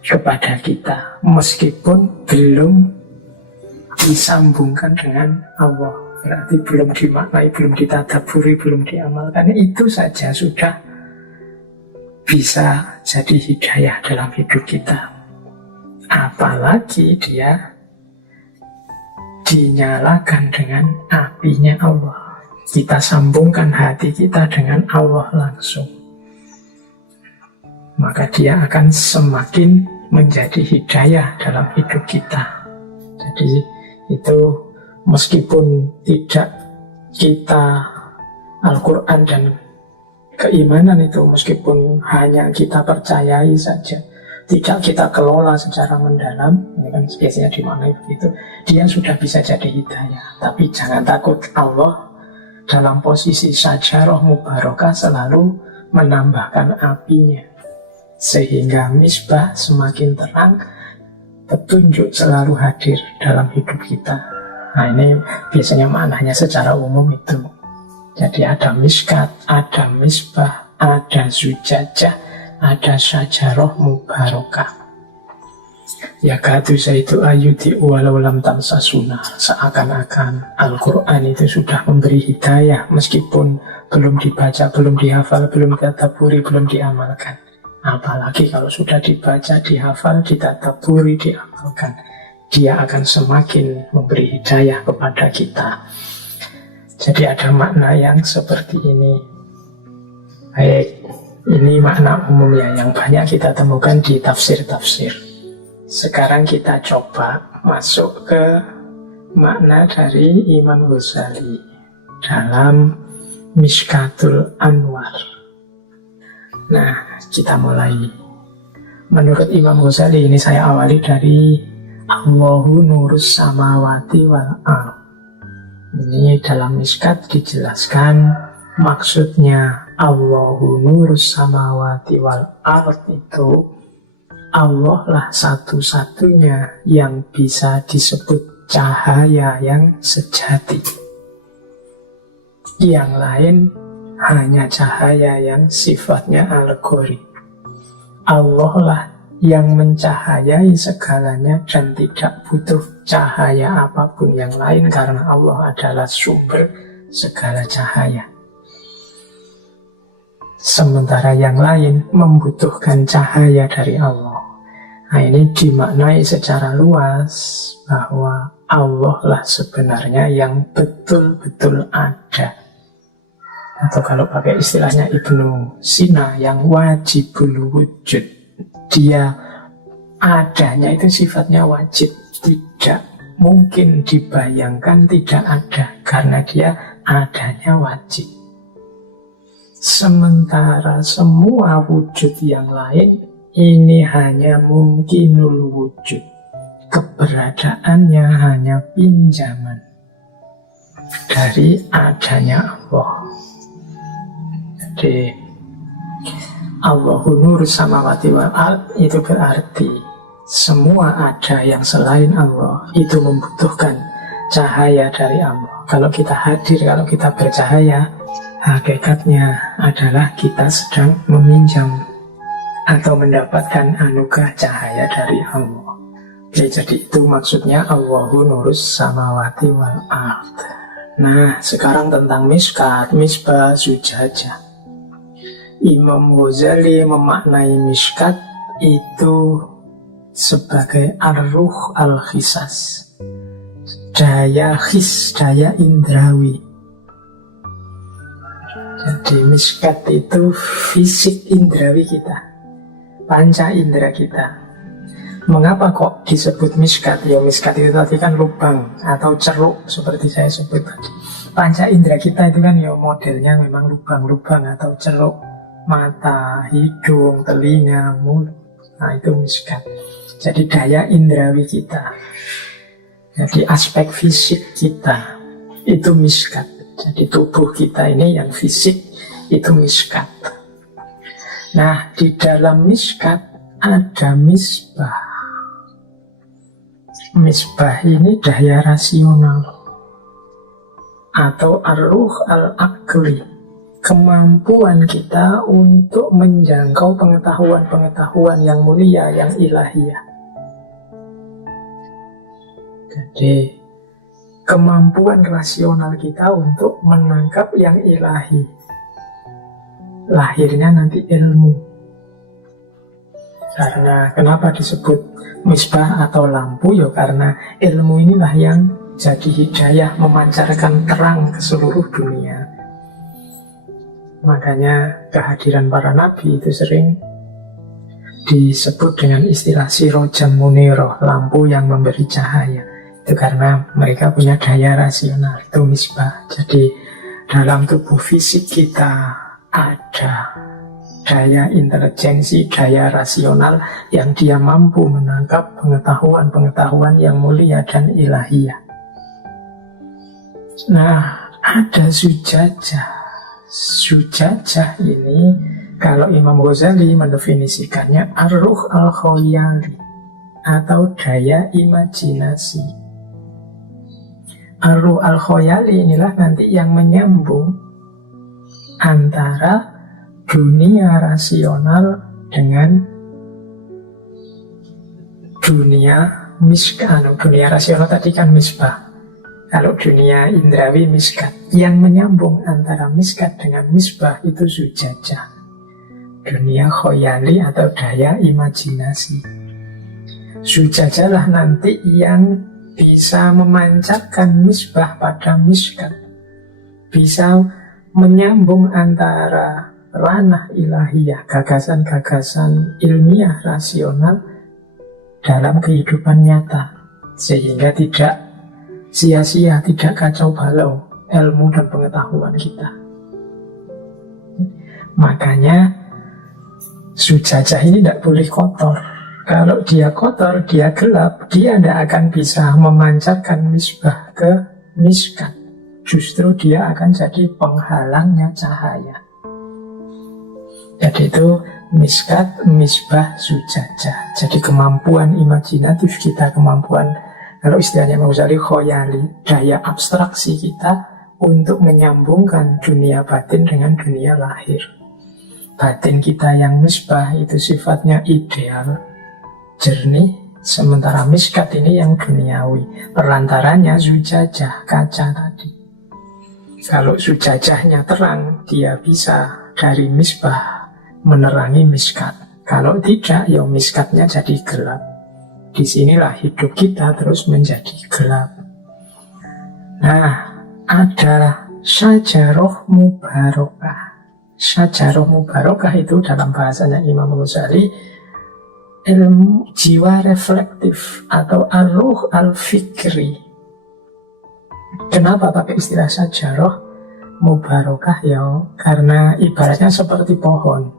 kepada kita, meskipun belum disambungkan dengan Allah. Berarti belum dimaknai, belum ditadaburi, belum diamalkan. Itu saja sudah bisa jadi hidayah dalam hidup kita. Apalagi dia dinyalakan dengan apinya Allah. Kita sambungkan hati kita dengan Allah langsung. Maka dia akan semakin menjadi hidayah dalam hidup kita. Jadi itu meskipun tidak kita Al-Quran dan keimanan itu, meskipun hanya kita percayai saja, tidak kita kelola secara mendalam, ini kan biasanya dimaknai begitu, dia sudah bisa jadi hidayah. Tapi jangan takut, Allah dalam posisi syajarah mubarakah selalu menambahkan apinya, sehingga misbah semakin terang, petunjuk selalu hadir dalam hidup kita. Nah, ini biasanya maknanya secara umum itu. Jadi ada miskat, ada misbah, ada zujajah, ada syajarah mubarakah. Yakadu zaitu ayuti walau lam tamsasuna. Seakan-akan Al-Quran itu sudah memberi hidayah meskipun belum dibaca, belum dihafal, belum ditadaburi, belum diamalkan. Apalagi kalau sudah dibaca, dihafal, ditadaburi, diamalkan, dia akan semakin memberi hidayah kepada kita. Jadi ada makna yang seperti ini. Baik, ini makna umumnya yang banyak kita temukan di tafsir-tafsir. Sekarang kita coba masuk ke makna dari Imam Ghazali dalam Mishkatul Anwar. Nah, kita mulai. Menurut Imam Ghazali, ini saya awali dari Allahu nurus samawati wal ardh. Ini dalam Mishkat dijelaskan maksudnya Allahu nurus samawati wal ardh itu Allah lah satu-satunya yang bisa disebut cahaya yang sejati. Yang lain hanya cahaya yang sifatnya alegori. Allah lah yang mencahayai segalanya dan tidak butuh cahaya apapun yang lain karena Allah adalah sumber segala cahaya. Sementara yang lain membutuhkan cahaya dari Allah. Nah, ini dimaknai secara luas bahwa Allah lah sebenarnya yang betul-betul ada. Atau kalau pakai istilahnya Ibnu Sina, yang wajibul wujud. Dia adanya itu sifatnya wajib, tidak mungkin dibayangkan tidak ada, karena dia adanya wajib. Sementara semua wujud yang lain ini hanya mungkinul wujud, keberadaannya hanya pinjaman dari adanya Allah. Jadi Allahu nur samawati wal ard itu berarti semua ada yang selain Allah itu membutuhkan cahaya dari Allah. Kalau kita hadir, kalau kita bercahaya, hakikatnya adalah kita sedang meminjam atau mendapatkan anugerah cahaya dari Allah. Oke, jadi itu maksudnya Allahu nurus samawati wal ard. Nah, sekarang tentang miskat, misbah, zujajah. Imam Ghazali memaknai miskat itu sebagai ar-ruh al-khisas, daya khis, daya indrawi. Jadi miskat itu fisik indrawi kita, panca indera kita. Mengapa kok disebut miskat? Ya miskat itu tadi kan lubang atau ceruk seperti saya sebut tadi. Panca indera kita itu kan ya modelnya memang lubang-lubang atau ceruk. Mata, hidung, telinga, mulut. Nah itu miskat. Jadi daya indrawi kita, jadi aspek fisik kita itu miskat. Jadi tubuh kita ini yang fisik itu miskat. Nah di dalam miskat ada misbah. Misbah ini daya rasional atau ar-ruh al-aqli, kemampuan kita untuk menjangkau pengetahuan-pengetahuan yang mulia, yang ilahiyah. Jadi kemampuan rasional kita untuk menangkap yang ilahi. Lahirnya nanti ilmu. Karena kenapa disebut misbah atau lampu? Ya karena ilmu inilah yang jadi hidayah, memancarkan terang ke seluruh dunia. Makanya kehadiran para nabi itu sering disebut dengan istilah sirojam muniroh, lampu yang memberi cahaya. Itu karena mereka punya daya rasional, itu misbah. Jadi dalam tubuh fisik kita ada daya intelijensi, daya rasional yang dia mampu menangkap pengetahuan-pengetahuan yang mulia dan ilahiyah. Nah, ada zujajah. Zujajah ini kalau Imam Ghazali mendefinisikannya ar-ruh al-khoyali atau daya imajinasi. Ar-ruh al-khoyali inilah nanti yang menyambung antara dunia rasional dengan dunia miskat. Dunia rasional tadi kan misbah. Kalau dunia indrawi miskat, yang menyambung antara miskat dengan misbah itu zujajah, dunia khoyali atau daya imajinasi. Zujajah lah nanti yang bisa memancarkan misbah pada miskat, bisa menyambung antara ranah ilahiyah, gagasan-gagasan ilmiah rasional dalam kehidupan nyata, sehingga tidak sia-sia, tidak kacau balau ilmu dan pengetahuan kita. Makanya zujajah ini tidak boleh kotor. Kalau dia kotor, dia gelap, dia tidak akan bisa memancarkan misbah ke miskat. Justru dia akan jadi penghalangnya cahaya. Jadi itu miskat, misbah, zujajah. Jadi kemampuan imajinatif kita, kemampuan, kalau istilahnya Imam Ghazali, khoyali, daya abstraksi kita untuk menyambungkan dunia batin dengan dunia lahir. batin kita yang misbah itu sifatnya ideal, jernih, sementara miskat ini yang duniawi. Perantaranya zujajah, kaca tadi. Kalau zujajahnya terang, dia bisa dari misbah menerangi miskat. Kalau tidak, ya miskatnya jadi gelap. Disinilah hidup kita terus menjadi gelap. Nah, ada syajaroh mubarokah. Syajaroh mubarokah itu dalam bahasanya Imam Ghazali ilmu jiwa reflektif atau ar-ruh al-fikri. Kenapa pakai istilah syajaroh mubarokah ya? Karena ibaratnya seperti pohon.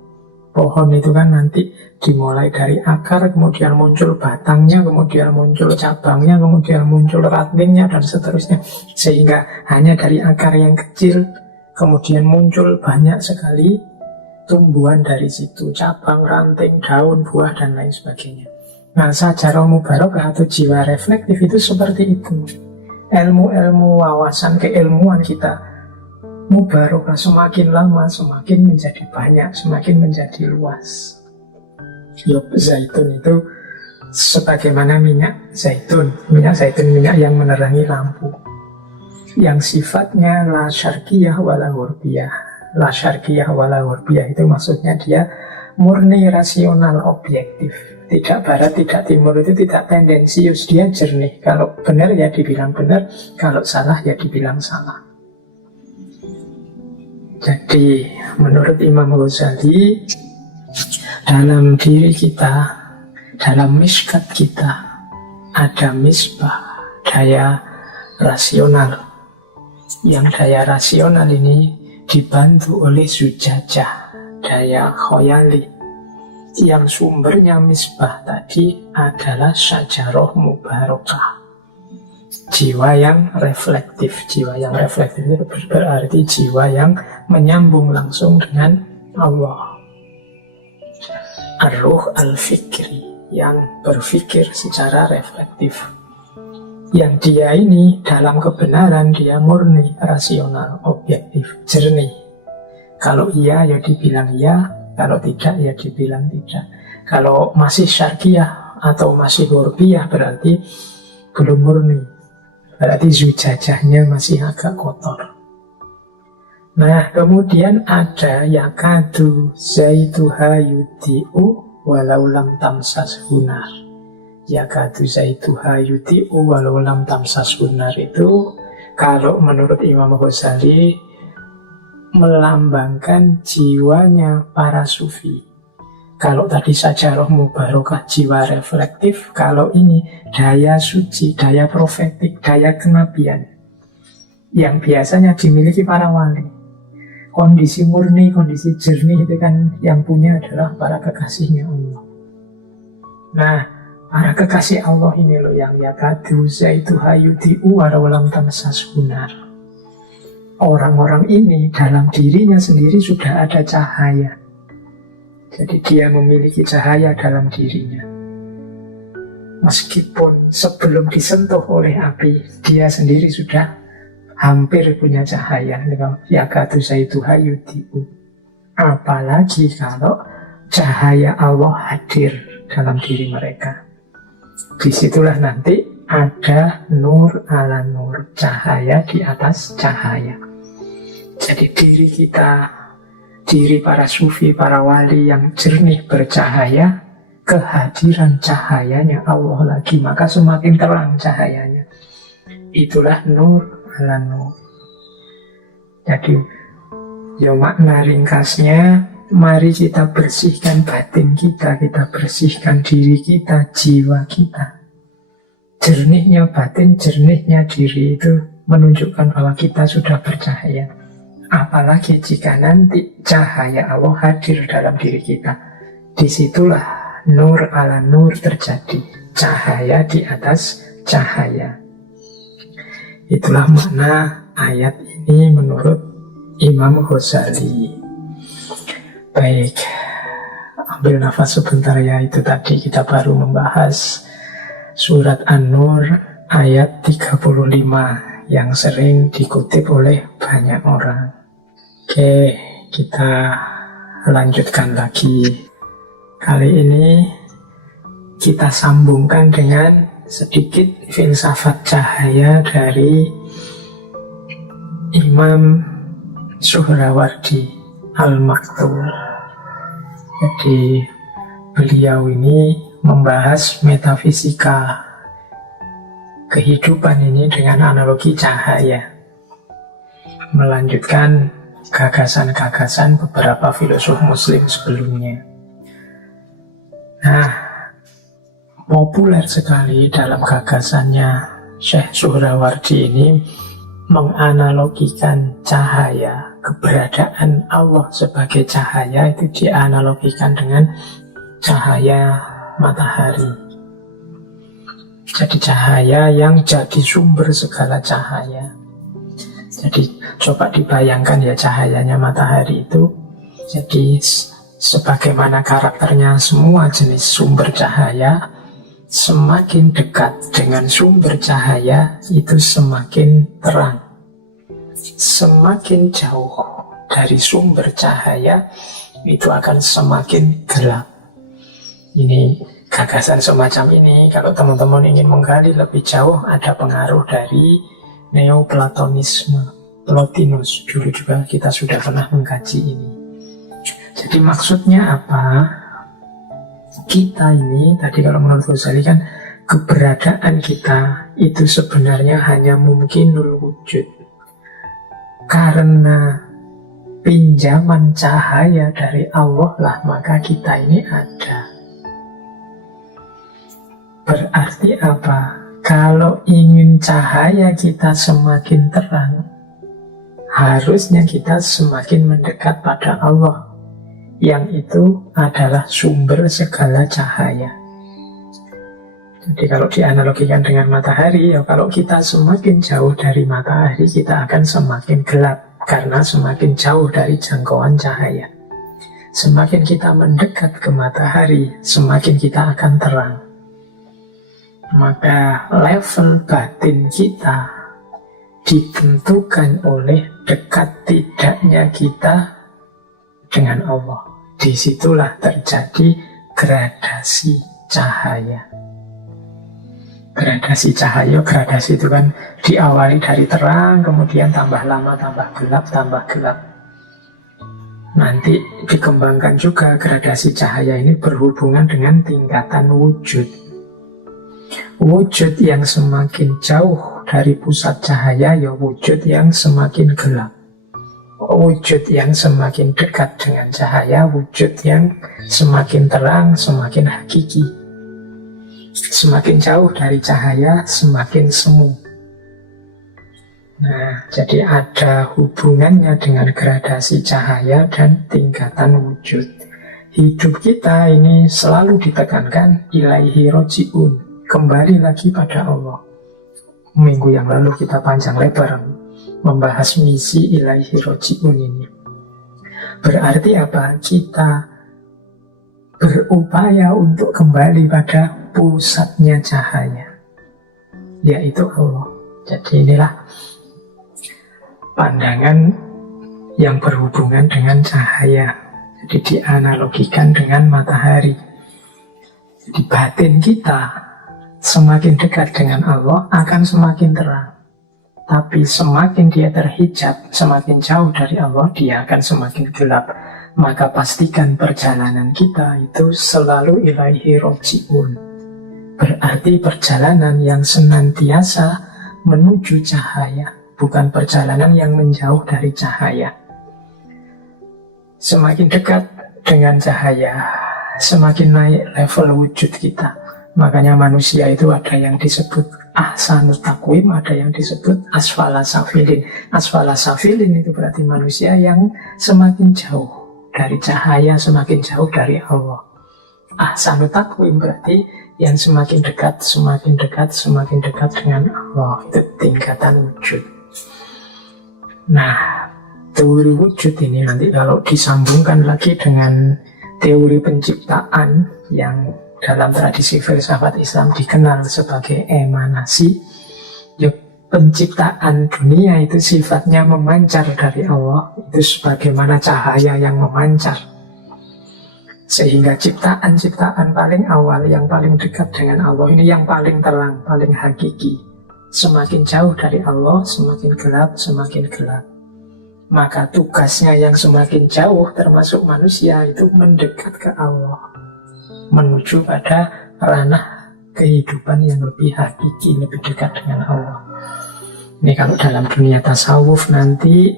Pohon itu kan nanti dimulai dari akar, kemudian muncul batangnya, kemudian muncul cabangnya, kemudian muncul rantingnya, dan seterusnya. Sehingga hanya dari akar yang kecil, kemudian muncul banyak sekali tumbuhan dari situ, cabang, ranting, daun, buah, dan lain sebagainya. Nah, syajaroh mubarokah atau jiwa reflektif itu seperti itu. Ilmu-ilmu wawasan keilmuan kita mubarokah, semakin lama semakin menjadi banyak, semakin menjadi luas. Yop zaitun itu sebagaimana minyak zaitun. Minyak zaitun minyak yang menerangi lampu, yang sifatnya la syarqiyah wala gharbiyah. La syarqiyah wala gharbiyah itu maksudnya dia murni rasional objektif. Tidak barat, tidak timur, itu tidak tendensius. Dia jernih. Kalau benar ya dibilang benar, kalau salah ya dibilang salah. Jadi menurut Imam Ghazali, dalam diri kita, dalam miskat kita, ada misbah, daya rasional. Yang daya rasional ini dibantu oleh zujajah, daya khoyali. Yang sumbernya misbah tadi adalah syajaroh mubarokah, jiwa yang reflektif. Jiwa yang reflektif itu berarti jiwa yang menyambung langsung dengan Allah. Ar-ruh al-fikri, yang berpikir secara reflektif. Yang dia ini dalam kebenaran dia murni, rasional, objektif, jernih. Kalau iya ya dibilang iya, kalau tidak ya dibilang tidak. Kalau masih syarqiyah atau masih gharbiyah berarti belum murni. Berarti zujajahnya masih agak kotor. Nah, kemudian ada yakadu zaituha yudi'u walau lam tamsas hunar. Yakadu zaituha yudi'u walau lam tamsas hunar itu kalau menurut Imam Ghazali melambangkan jiwanya para sufi. Kalau tadi syajaroh mubarokah jiwa reflektif, kalau ini daya suci, daya profetik, daya kenabian yang biasanya dimiliki para wali. Kondisi murni, kondisi jernih itu kan yang punya adalah para kekasihnya Allah. Nah, para kekasih Allah ini loh yang yakadu zaituha yudi'u walau lam tamsas hunar. Orang-orang ini dalam dirinya sendiri sudah ada cahaya. Jadi dia memiliki cahaya dalam dirinya. Meskipun sebelum disentuh oleh api, dia sendiri sudah hampir punya cahaya. Yakadu zaituha yudi'u. Apalagi kalau cahaya Allah hadir dalam diri mereka. Disitulah nanti ada nur ala nur, cahaya di atas cahaya. Jadi diri kita, diri para sufi, para wali yang jernih bercahaya, kehadiran cahayanya Allah lagi, maka semakin terang cahayanya. Itulah nur ala nur. Jadi, ya makna ringkasnya, mari kita bersihkan batin kita bersihkan diri kita, jiwa kita. Jernihnya batin, jernihnya diri itu menunjukkan bahwa kita sudah bercahaya. Apalagi jika nanti cahaya Allah hadir dalam diri kita. Disitulah nur ala nur terjadi. Cahaya di atas cahaya. Itulah makna ayat ini menurut Imam Ghazali. Baik, ambil nafas sebentar ya. Itu tadi kita baru membahas surat An-Nur ayat 35 yang sering dikutip oleh banyak orang. Oke, kita lanjutkan lagi. Kali ini kita sambungkan dengan sedikit filsafat cahaya dari Imam Suhrawardi Al-Maktul. Jadi beliau ini membahas metafisika kehidupan ini dengan analogi cahaya, melanjutkan gagasan-gagasan beberapa filosof muslim sebelumnya. Nah, populer sekali dalam gagasannya Syekh Suhrawardi ini menganalogikan cahaya, keberadaan Allah sebagai cahaya itu dianalogikan dengan cahaya matahari. Jadi cahaya yang jadi sumber segala cahaya. Jadi coba dibayangkan ya, cahayanya matahari itu jadi sebagaimana karakternya semua jenis sumber cahaya, semakin dekat dengan sumber cahaya itu semakin terang. Semakin jauh dari sumber cahaya itu akan semakin gelap. Ini gagasan semacam ini, kalau teman-teman ingin menggali lebih jauh, ada pengaruh dari Neoplatonisme, Plotinus. Dulu juga kita sudah pernah mengkaji ini. Jadi maksudnya apa? Kita ini, tadi kalau menurut Ghazali kan, keberadaan kita itu sebenarnya hanya mungkinul wujud. Karena pinjaman cahaya dari Allah lah, maka kita ini ada. Berarti apa? Kalau ingin cahaya kita semakin terang, harusnya kita semakin mendekat pada Allah, yang itu adalah sumber segala cahaya. Jadi kalau dianalogikan dengan matahari, ya kalau kita semakin jauh dari matahari, kita akan semakin gelap, karena semakin jauh dari jangkauan cahaya. Semakin kita mendekat ke matahari, semakin kita akan terang. Maka level batin kita ditentukan oleh dekat tidaknya kita dengan Allah. Disitulah terjadi gradasi cahaya. Gradasi cahaya, gradasi itu kan diawali dari terang, kemudian tambah lama, tambah gelap, tambah gelap. Nanti dikembangkan juga gradasi cahaya ini berhubungan dengan tingkatan wujud. Wujud yang semakin jauh dari pusat cahaya, ya wujud yang semakin gelap. Wujud yang semakin dekat dengan cahaya, wujud yang semakin terang, semakin hakiki. Semakin jauh dari cahaya, semakin semu. Nah, jadi ada hubungannya dengan gradasi cahaya dan tingkatan wujud. Hidup kita ini selalu ditekankan ilaihi roji'un, kembali lagi pada Allah. Minggu yang lalu kita panjang lebar membahas misi ilaihi roji'un ini. Berarti apa? Kita berupaya untuk kembali pada pusatnya cahaya, yaitu Allah. Jadi inilah pandangan yang berhubungan dengan cahaya. Jadi dianalogikan dengan matahari. Jadi batin kita semakin dekat dengan Allah akan semakin terang. Tapi semakin dia terhijab, semakin jauh dari Allah, dia akan semakin gelap. Maka pastikan perjalanan kita itu selalu ilaihi roji'un. Berarti perjalanan yang senantiasa menuju cahaya, bukan perjalanan yang menjauh dari cahaya. Semakin dekat dengan cahaya, semakin naik level wujud kita. Makanya manusia itu ada yang disebut ahsanut takwim, ada yang disebut asfala safilin. Asfala safilin itu berarti manusia yang semakin jauh dari cahaya, semakin jauh dari Allah. Ahsanut takwim berarti yang semakin dekat, semakin dekat, semakin dekat dengan Allah. Itu tingkatan wujud. Nah, teori wujud ini nanti kalau disambungkan lagi dengan teori penciptaan yang dalam tradisi filsafat Islam dikenal sebagai emanasi, ya penciptaan dunia itu sifatnya memancar dari Allah, itu sebagaimana cahaya yang memancar. Sehingga ciptaan-ciptaan paling awal, yang paling dekat dengan Allah ini yang paling terang, paling hakiki. Semakin jauh dari Allah, semakin gelap, semakin gelap. Maka tugasnya yang semakin jauh, termasuk manusia, itu mendekat ke Allah, menuju pada ranah kehidupan yang lebih hakiki, lebih dekat dengan Allah. Ini kalau dalam dunia tasawuf nanti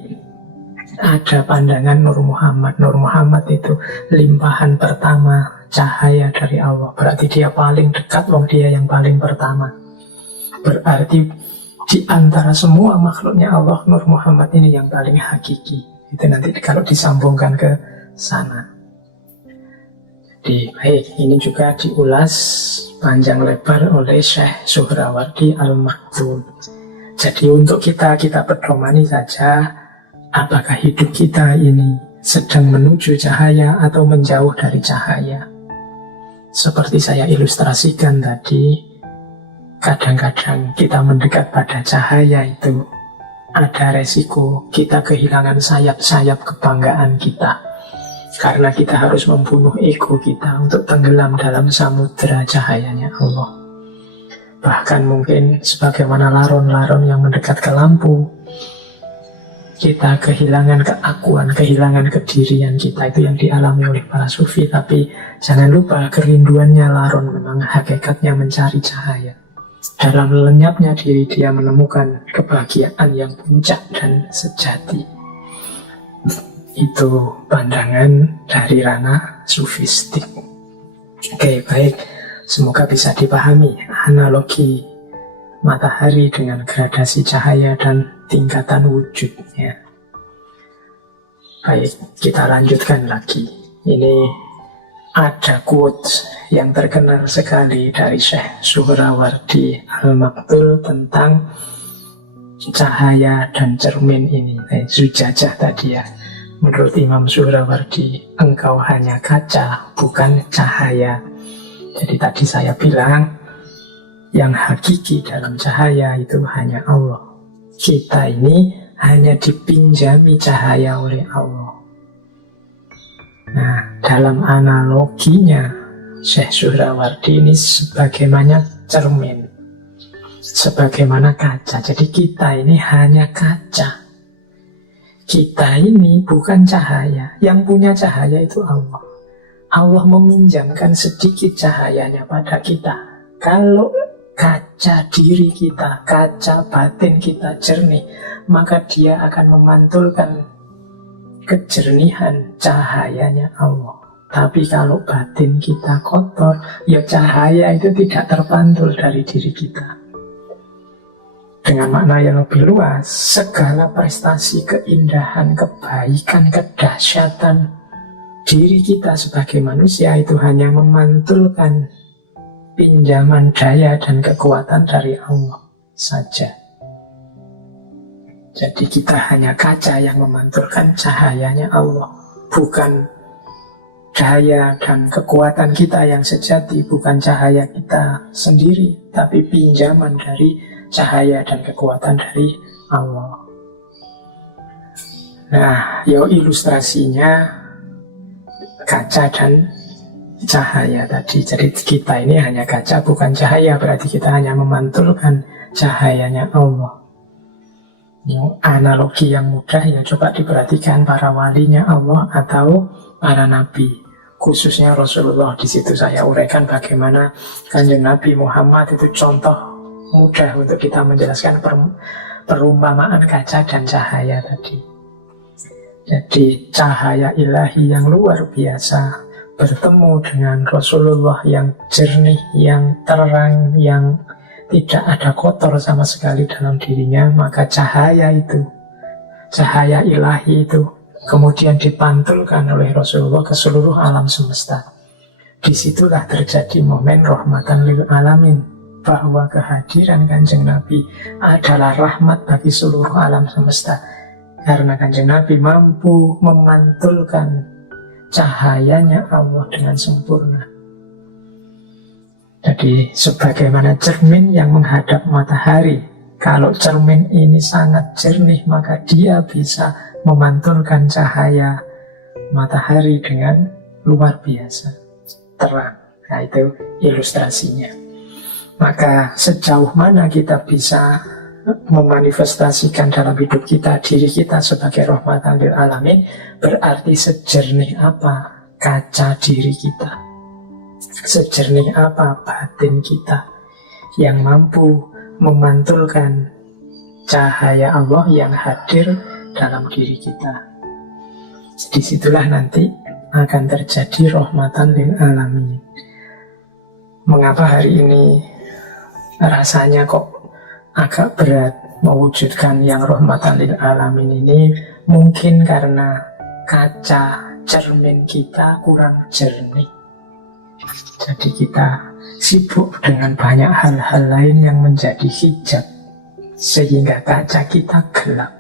ada pandangan Nur Muhammad. Nur Muhammad itu limpahan pertama cahaya dari Allah. Berarti dia paling dekat, wong dia yang paling pertama. Berarti di antara semua makhluknya Allah, Nur Muhammad ini yang paling hakiki. Itu nanti kalau disambungkan ke sana. Jadi baik, ini juga diulas panjang lebar oleh Syekh Suhrawardi Al-Maktoum. Jadi untuk kita pedomani saja, apakah hidup kita ini sedang menuju cahaya atau menjauh dari cahaya. Seperti saya ilustrasikan tadi, kadang-kadang kita mendekat pada cahaya itu ada resiko kita kehilangan sayap-sayap kebanggaan kita. Karena kita harus membunuh ego kita untuk tenggelam dalam samudera cahayanya Allah. Bahkan mungkin sebagaimana laron-laron yang mendekat ke lampu, kita kehilangan keakuan, kehilangan kedirian kita. Itu yang dialami oleh para sufi. Tapi jangan lupa kerinduannya laron memang hakikatnya mencari cahaya. Dalam lenyapnya diri dia menemukan kebahagiaan yang puncak dan sejati. Itu pandangan dari ranah sufistik. Oke, baik. Semoga bisa dipahami analogi matahari dengan gradasi cahaya dan tingkatan wujudnya. Baik, kita lanjutkan lagi. Ini ada quotes yang terkenal sekali dari Syekh Suhrawardi Al-Maktoum tentang cahaya dan cermin ini. Zujajah tadi ya. Menurut Imam Suhrawardi, engkau hanya kaca, bukan cahaya. Jadi tadi saya bilang, yang hakiki dalam cahaya itu hanya Allah. Kita ini hanya dipinjami cahaya oleh Allah. Nah, dalam analoginya, Syekh Suhrawardi ini sebagaimana cermin, sebagaimana kaca. Jadi kita ini hanya kaca. Kita ini bukan cahaya. Yang punya cahaya itu Allah. Allah meminjamkan sedikit cahayanya pada kita. Kalau kaca diri kita, kaca batin kita jernih, maka dia akan memantulkan kejernihan cahayanya Allah. Tapi kalau batin kita kotor, ya cahaya itu tidak terpantul dari diri kita. Dengan makna yang lebih luas, segala prestasi, keindahan, kebaikan, kedahsyatan diri kita sebagai manusia itu hanya memantulkan pinjaman daya dan kekuatan dari Allah saja. Jadi kita hanya kaca yang memantulkan cahayanya Allah, bukan daya dan kekuatan kita yang sejati, bukan cahaya kita sendiri, tapi pinjaman dari cahaya dan kekuatan dari Allah. Nah, ilustrasinya kaca dan cahaya tadi. Jadi kita ini hanya kaca, bukan cahaya. Berarti kita hanya memantulkan cahayanya Allah. Yang analogi yang mudah ya coba diperhatikan para walinya Allah atau para nabi, khususnya Rasulullah. Di situ saya uraikan bagaimana Kanjeng Nabi Muhammad itu contoh mudah untuk kita menjelaskan perumpamaan kaca dan cahaya tadi. Jadi cahaya ilahi yang luar biasa bertemu dengan Rasulullah yang jernih, yang terang, yang tidak ada kotor sama sekali dalam dirinya. Maka cahaya itu, cahaya ilahi itu kemudian dipantulkan oleh Rasulullah ke seluruh alam semesta. Disitulah terjadi momen rahmatan lil alamin, bahwa kehadiran Kanjeng Nabi adalah rahmat bagi seluruh alam semesta. Karena Kanjeng Nabi mampu memantulkan cahayanya Allah dengan sempurna. Jadi sebagaimana cermin yang menghadap matahari, kalau cermin ini sangat jernih, maka dia bisa memantulkan cahaya matahari dengan luar biasa terang. Nah, itu ilustrasinya. Maka sejauh mana kita bisa memanifestasikan dalam hidup kita diri kita sebagai rahmatan lil alamin, berarti sejernih apa kaca diri kita, sejernih apa batin kita yang mampu memantulkan cahaya Allah yang hadir dalam diri kita. Disitulah nanti akan terjadi rahmatan lil alamin. Mengapa hari ini rasanya kok agak berat mewujudkan yang rahmatan lil alamin ini? Mungkin karena kaca cermin kita kurang jernih. Jadi kita sibuk dengan banyak hal-hal lain yang menjadi hijab, sehingga kaca kita gelap.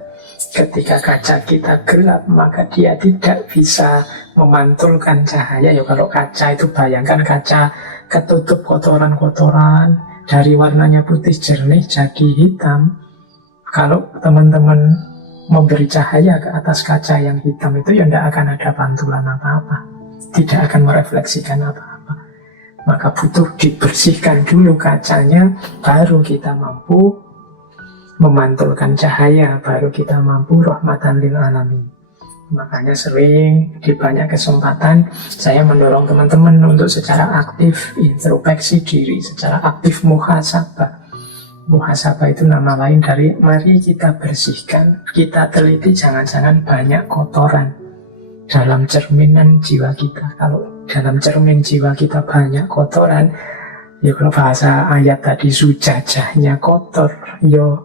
Ketika kaca kita gelap, maka dia tidak bisa memantulkan cahaya. Ya kalau kaca itu, bayangkan kaca ketutup kotoran-kotoran, dari warnanya putih jernih jadi hitam. Kalau teman-teman memberi cahaya ke atas kaca yang hitam itu, ya tidak akan ada pantulan apa-apa, tidak akan merefleksikan apa-apa. Maka butuh dibersihkan dulu kacanya, baru kita mampu memantulkan cahaya, baru kita mampu rahmatan lil alamin. Makanya sering di banyak kesempatan saya mendorong teman-teman untuk secara aktif introspeksi diri, secara aktif muhasabah. Muhasabah itu nama lain dari mari kita bersihkan, kita teliti jangan-jangan banyak kotoran dalam cerminan jiwa kita. Kalau dalam cermin jiwa kita banyak kotoran, ya kalau bahasa ayat tadi sujajahnya kotor, ya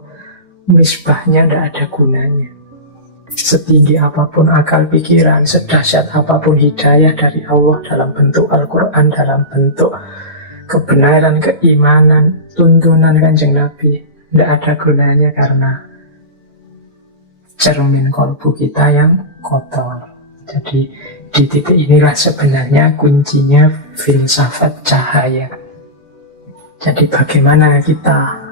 misbahnya tidak ada gunanya. Setinggi apapun akal pikiran, sedahsyat apapun hidayah dari Allah dalam bentuk Al-Quran, dalam bentuk kebenaran, keimanan, tuntunan Kanjeng Nabi, tidak ada gunanya karena cermin kolbu kita yang kotor. Jadi di titik inilah sebenarnya kuncinya filsafat cahaya. Jadi bagaimana kita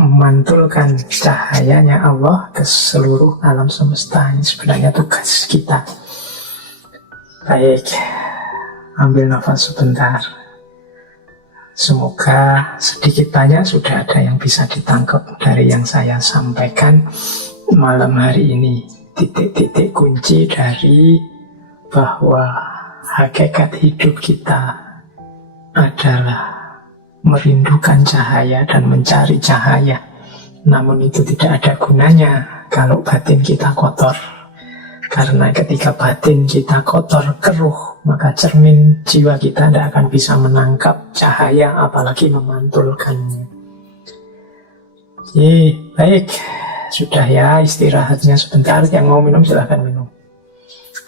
memantulkan cahayanya Allah ke seluruh alam semesta, ini sebenarnya tugas kita. Baik, ambil nafas sebentar. Semoga sedikit banyak sudah ada yang bisa ditangkap dari yang saya sampaikan malam hari ini. Titik-titik kunci dari bahwa hakikat hidup kita adalah merindukan cahaya dan mencari cahaya. Namun itu tidak ada gunanya kalau batin kita kotor. Karena ketika batin kita kotor, keruh, maka cermin jiwa kita tidak akan bisa menangkap cahaya, apalagi memantulkannya. Baik, sudah ya, istirahatnya sebentar. Yang mau minum silahkan minum.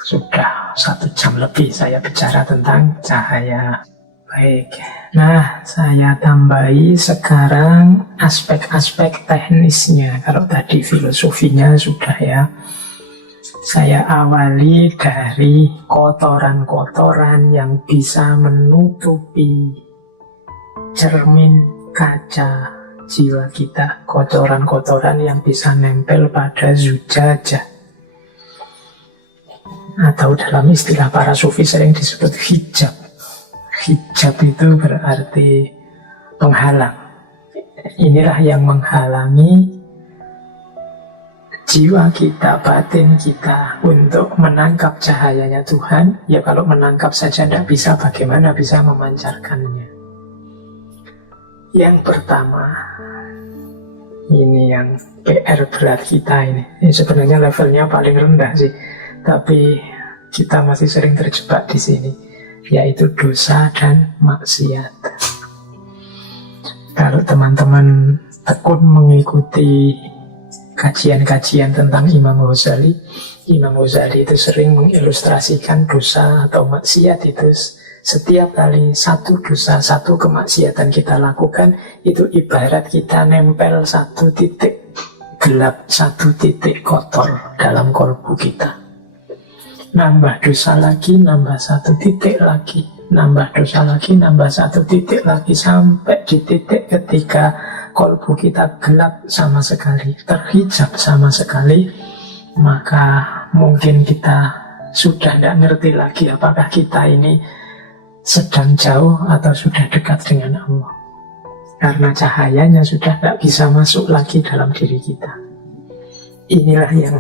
Sudah 1 jam lebih saya bicara tentang cahaya. Baik, nah saya tambahi sekarang aspek-aspek teknisnya. Kalau tadi filosofinya sudah ya, saya awali dari kotoran-kotoran yang bisa menutupi cermin kaca jiwa kita. Kotoran-kotoran yang bisa nempel pada zujajah, atau dalam istilah para sufi sering disebut hijab. Hijab itu berarti penghalang. Inilah yang menghalangi jiwa kita, batin kita untuk menangkap cahayanya Tuhan. Ya kalau menangkap saja tidak bisa, bagaimana bisa memancarkannya? Yang pertama, ini yang PR berat kita ini. Ini sebenarnya levelnya paling rendah sih, tapi kita masih sering terjebak di sini, yaitu dosa dan maksiat. Kalau teman-teman tekun mengikuti kajian-kajian tentang Imam Ghazali, Imam Ghazali itu sering mengilustrasikan dosa atau maksiat itu setiap kali satu dosa, satu kemaksiatan kita lakukan, itu ibarat kita nempel satu titik gelap, satu titik kotor dalam kolbu kita. Nambah dosa lagi, nambah satu titik lagi, nambah dosa lagi, nambah satu titik lagi, sampai di titik ketika kolbu kita gelap sama sekali, terhijab sama sekali, maka mungkin kita sudah tidak ngerti lagi apakah kita ini sedang jauh atau sudah dekat dengan Allah. Karena cahayanya sudah tidak bisa masuk lagi dalam diri kita. Inilah yang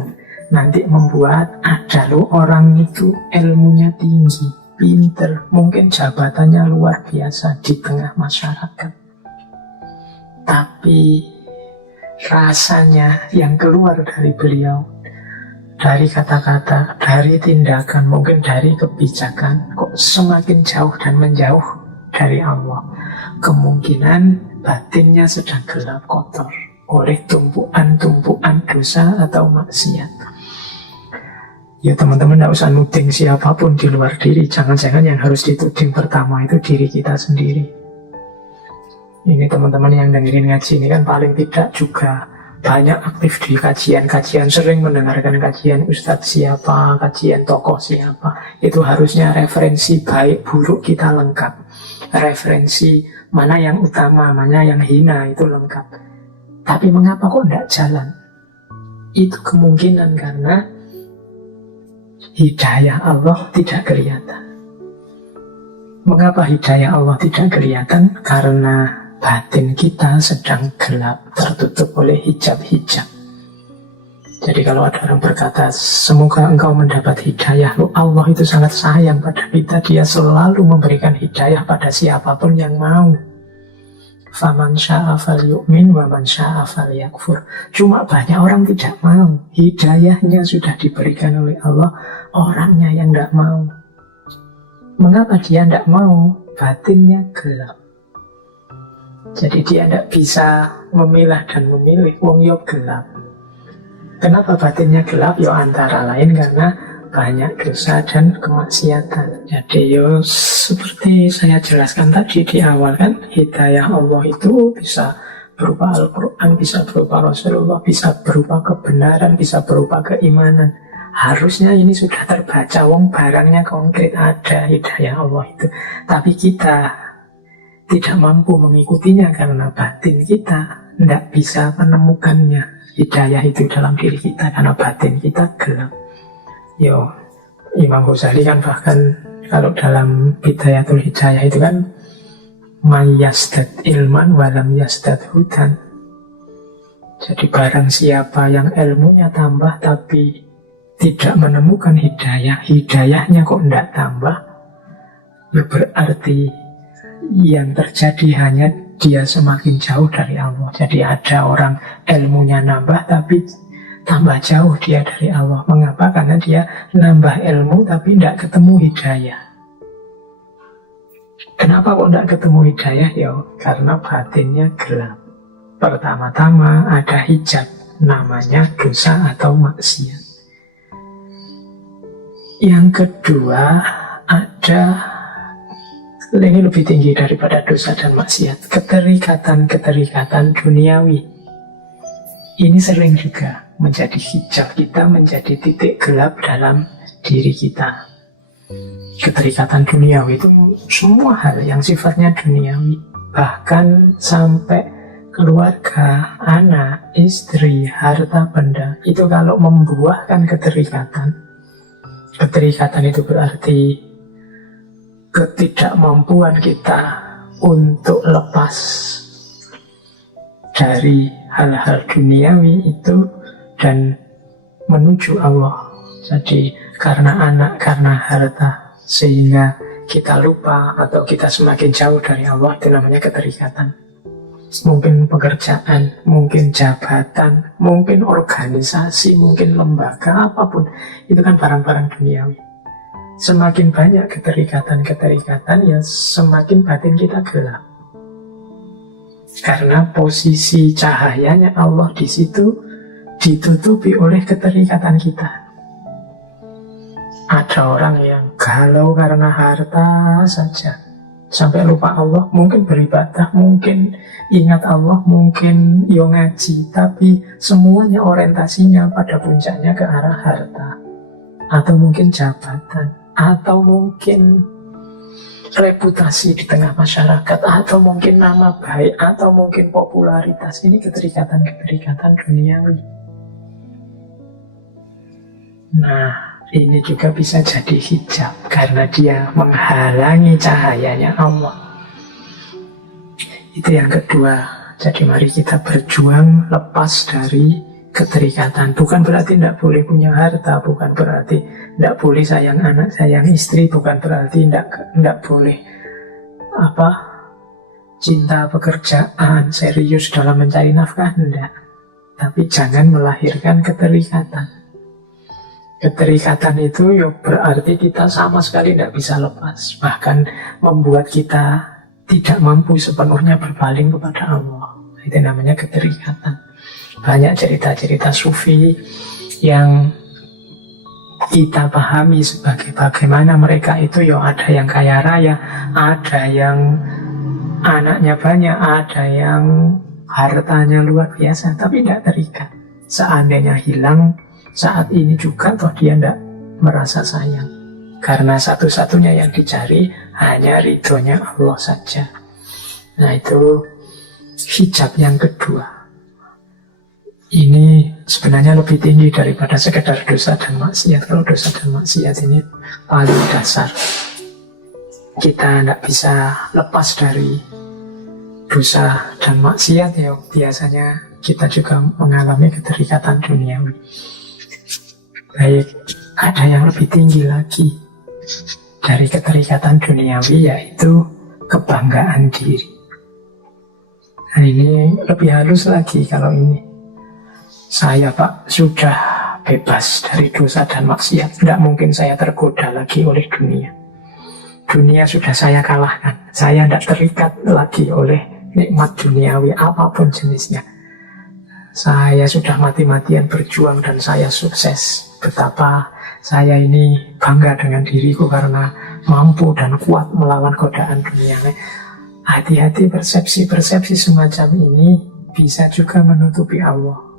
nanti membuat ada loh orang itu ilmunya tinggi, pinter, mungkin jabatannya luar biasa di tengah masyarakat. Tapi rasanya yang keluar dari beliau, dari kata-kata, dari tindakan, mungkin dari kebijakan, kok semakin jauh dan menjauh dari Allah. Kemungkinan batinnya sedang gelap kotor oleh tumpuan-tumpuan dosa atau maksiat. Ya teman-teman, tidak usah nuding siapapun di luar diri. Jangan-jangan yang harus dituding pertama itu diri kita sendiri. Ini teman-teman yang dengerin ngaji ini kan paling tidak juga banyak aktif di kajian-kajian, sering mendengarkan kajian ustadz siapa, kajian tokoh siapa. Itu harusnya referensi baik buruk kita lengkap. Referensi mana yang utama, mana yang hina itu lengkap. Tapi mengapa kok tidak jalan? Itu kemungkinan karena hidayah Allah tidak kelihatan. Mengapa hidayah Allah tidak kelihatan? Karena batin kita sedang gelap, tertutup oleh hijab-hijab. Jadi kalau ada orang berkata, semoga engkau mendapat hidayah, loh, Allah itu sangat sayang pada kita. Dia selalu memberikan hidayah pada siapapun yang mau. Faman sya'a falyu'min wa man sya'a falyakfur. Cuma banyak orang tidak mau. Hidayahnya sudah diberikan oleh Allah, orangnya yang tidak mau. Mengapa dia tidak mau? Batinnya gelap. Jadi dia tidak bisa memilah dan memilih. Wong yo gelap. Kenapa batinnya gelap? Yo antara lain karena banyak dosa dan kemaksiatan. Jadi yo seperti saya jelaskan tadi di awal kan, hidayah Allah itu bisa berupa Al-Quran, bisa berupa Rasulullah, bisa berupa kebenaran, bisa berupa keimanan. Harusnya ini sudah terbaca, wong barangnya konkret ada hidayah Allah itu. Tapi kita tidak mampu mengikutinya karena batin kita tidak bisa menemukannya. Hidayah itu dalam diri kita karena batin kita gelap. Yo, Imam Ghazali kan bahkan kalau dalam Bidayatul Hidayah itu kan mayyasdad ilman walam yasdad hudan. Jadi barang siapa yang ilmunya tambah tapi tidak menemukan hidayah, hidayahnya kok tidak tambah, ya berarti yang terjadi hanya dia semakin jauh dari Allah. Jadi ada orang ilmunya nambah tapi tambah jauh dia dari Allah. Mengapa? Karena dia nambah ilmu tapi tidak ketemu hidayah. Kenapa kok tidak ketemu hidayah? Ya karena batinnya gelap. Pertama-tama ada hijab, namanya dosa atau maksiat. Yang kedua ada, ini lebih tinggi daripada dosa dan maksiat, keterikatan duniawi. Ini sering juga menjadi hijab kita, menjadi titik gelap dalam diri kita. Keterikatan duniawi itu semua hal yang sifatnya duniawi, bahkan sampai keluarga, anak, istri, harta benda. Itu kalau membuahkan keterikatan itu berarti ketidakmampuan kita untuk lepas dari hal-hal duniawi itu dan menuju Allah. Jadi karena anak, karena harta, sehingga kita lupa atau kita semakin jauh dari Allah, itu namanya keterikatan. Mungkin pekerjaan, mungkin jabatan, mungkin organisasi, mungkin lembaga, apapun. Itu kan barang-barang duniawi. Semakin banyak keterikatan, ya semakin batin kita gelap. Karena posisi cahayanya Allah di situ ditutupi oleh keterikatan kita. Ada orang yang galau karena harta saja, sampai lupa Allah, mungkin beribadah, mungkin ingat Allah, mungkin yo ngaji, tapi semuanya orientasinya pada puncaknya ke arah harta, atau mungkin jabatan, atau mungkin reputasi di tengah masyarakat, atau mungkin nama baik, atau mungkin popularitas. Ini keterikatan duniawi. Nah, ini juga bisa jadi hijab karena dia menghalangi cahayanya Allah. Itu yang kedua. Jadi mari kita berjuang lepas dari keterikatan. Bukan berarti tidak boleh punya harta, bukan berarti tidak boleh sayang anak, sayang istri, bukan berarti tidak boleh cinta pekerjaan, serius dalam mencari nafkah, tidak. Tapi jangan melahirkan keterikatan. Keterikatan itu berarti kita sama sekali tidak bisa lepas. Bahkan membuat kita tidak mampu sepenuhnya berpaling kepada Allah. Itu namanya keterikatan. Banyak cerita-cerita sufi yang kita pahami sebagai bagaimana mereka itu ada yang kaya raya, ada yang anaknya banyak, ada yang hartanya luar biasa, tapi tidak terikat. Seandainya hilang saat ini juga, toh dia tidak merasa sayang. Karena satu-satunya yang dicari hanya ridhonya Allah saja. Nah, itu hijab yang kedua. Ini sebenarnya lebih tinggi daripada sekedar dosa dan maksiat. Kalau dosa dan maksiat ini paling dasar. Kita tidak bisa lepas dari dosa dan maksiat, ya biasanya kita juga mengalami keterikatan duniawi. Baik, ada yang lebih tinggi lagi dari keterikatan duniawi, yaitu kebanggaan diri. Nah, ini lebih halus lagi. Kalau ini saya sudah bebas dari dosa dan maksiat, tidak mungkin saya tergoda lagi oleh dunia. Dunia sudah saya kalahkan. Saya tidak terikat lagi oleh nikmat duniawi apapun jenisnya. Saya sudah mati-matian berjuang dan saya sukses. Betapa saya ini bangga dengan diriku karena mampu dan kuat melawan godaan dunia. Hati-hati, persepsi-persepsi semacam ini bisa juga menutupi Allah.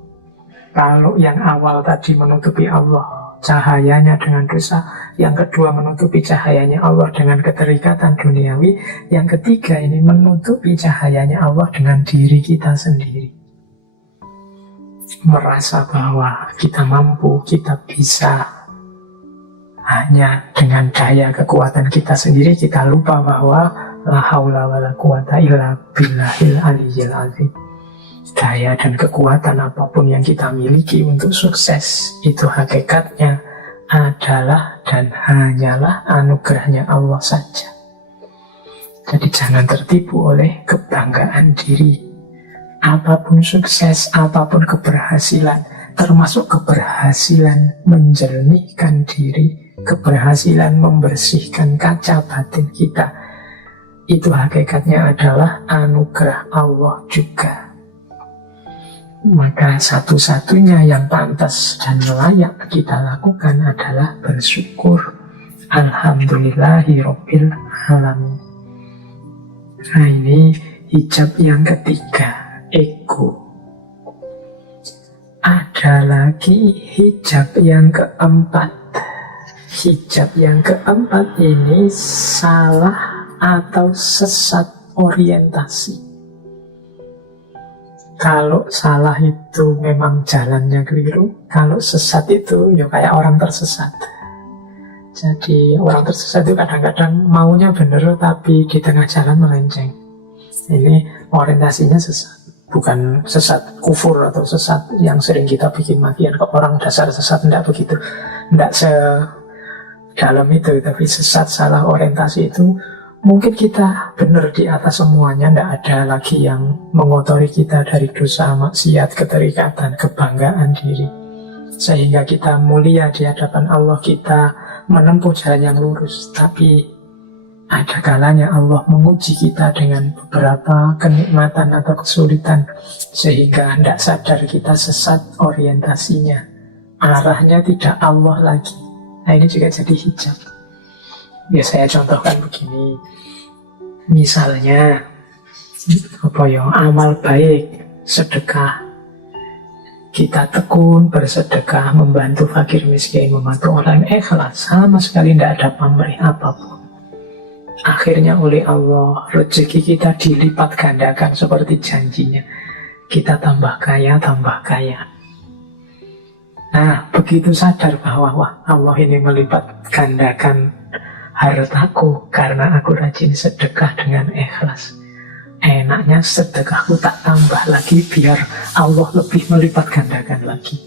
Kalau yang awal tadi menutupi Allah, cahayanya dengan dosa. Yang kedua menutupi cahayanya Allah dengan keterikatan duniawi. Yang ketiga ini menutupi cahayanya Allah dengan diri kita sendiri. Merasa bahwa kita mampu, kita bisa. Hanya dengan daya kekuatan kita sendiri, kita lupa bahwa la haula wa la quwata illa billahil aliyyil azim. Daya dan kekuatan apapun yang kita miliki untuk sukses, itu hakikatnya adalah dan hanyalah anugerahnya Allah saja. Jadi jangan tertipu oleh kebanggaan diri. Apapun sukses, apapun keberhasilan, termasuk keberhasilan menjernihkan diri, keberhasilan membersihkan kaca batin kita, itu hakikatnya adalah anugerah Allah juga. Maka satu-satunya yang pantas dan layak kita lakukan adalah bersyukur. Alhamdulillahi Rabbil Alamin. Nah, ini hijab yang ketiga, ego. Ada lagi hijab yang keempat. Hijab yang keempat ini salah atau sesat orientasi. Kalau salah itu memang jalannya keliru, kalau sesat itu kayak orang tersesat. Jadi orang tersesat itu kadang-kadang maunya benar tapi di tengah jalan melenceng. Ini orientasinya sesat, bukan sesat kufur atau sesat yang sering kita bikin makian ke orang dasar sesat, tidak begitu, tidak sedalam itu. Tapi sesat salah orientasi itu mungkin kita benar di atas semuanya, tidak ada lagi yang mengotori kita dari dosa, maksiat, keterikatan, kebanggaan diri. Sehingga kita mulia di hadapan Allah, kita menempuh jalan yang lurus. Tapi ada kalanya Allah menguji kita dengan beberapa kenikmatan atau kesulitan, sehingga tidak sadar kita sesat orientasinya. Arahnya tidak Allah lagi. Nah, ini juga jadi hijab. Ya, saya contohkan begini. Misalnya amal baik, sedekah. Kita tekun bersedekah, membantu fakir miskin, membantu orang ikhlas, sama sekali tidak ada pamrih apapun. Akhirnya oleh Allah rezeki kita dilipat gandakan seperti janjinya. Kita tambah kaya, tambah kaya. Nah, begitu sadar bahwa wah, Allah ini melipat gandakan hartaku karena aku rajin sedekah dengan ikhlas. Enaknya sedekahku tak tambah lagi biar Allah lebih melipat gandakan lagi.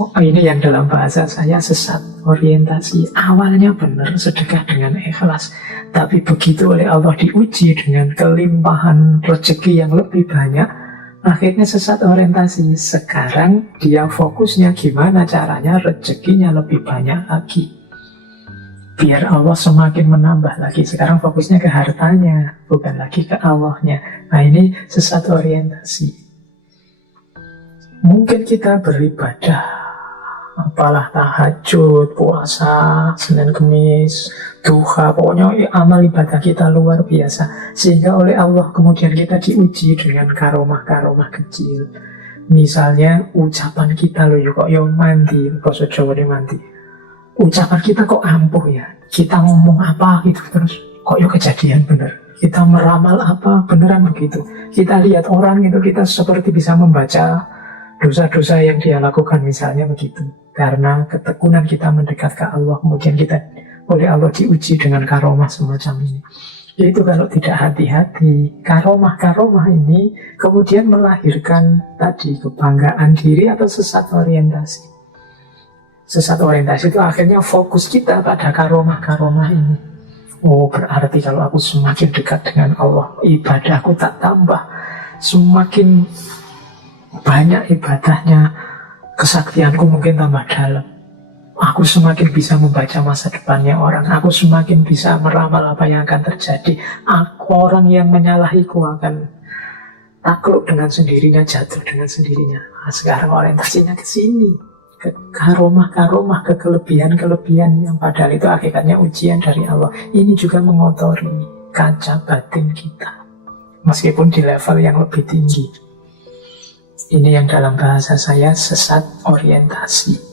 Oh, ini yang dalam bahasa saya sesat orientasi. Awalnya benar sedekah dengan ikhlas, tapi begitu oleh Allah diuji dengan kelimpahan rezeki yang lebih banyak, akhirnya sesat orientasi. Sekarang dia fokusnya gimana caranya rezekinya lebih banyak lagi, biar Allah semakin menambah lagi. Sekarang fokusnya ke hartanya, bukan lagi ke Allahnya. Nah, ini sesat orientasi. Mungkin kita beribadah, apalah tahajud, puasa, Senin Kemis, duha, pokoknya amal ibadah kita luar biasa, sehingga oleh Allah kemudian kita diuji dengan karomah-karomah kecil. Misalnya ucapan kita loh, kok yo mandi, bahasa Jawa ini mandi. Ucapan kita kok ampuh ya. Kita ngomong apa gitu terus kok yo kejadian bener. Kita meramal apa beneran begitu. Kita lihat orang itu kita seperti bisa membaca dosa-dosa yang dia lakukan misalnya begitu. Karena ketekunan kita mendekat ke Allah, kemudian kita oleh Allah diuji dengan karomah semacam ini. Yaitu kalau tidak hati-hati, karomah-karomah ini kemudian melahirkan tadi kebanggaan diri atau sesat orientasi. Sesat orientasi itu akhirnya fokus kita pada karomah-karomah ini. Oh, berarti kalau aku semakin dekat dengan Allah, ibadahku tak tambah. Semakin banyak ibadahnya, kesaktianku mungkin tambah dalam. Aku semakin bisa membaca masa depannya orang. Aku semakin bisa meramal apa yang akan terjadi. Orang yang menyalahiku akan takluk dengan sendirinya, jatuh dengan sendirinya. Nah, sekarang orientasinya ke sini, ke karomah-karomah, ke kelebihan-kelebihan yang padahal itu hakikatnya ujian dari Allah. Ini juga mengotori kaca batin kita, meskipun di level yang lebih tinggi. Ini yang dalam bahasa saya sesat orientasi.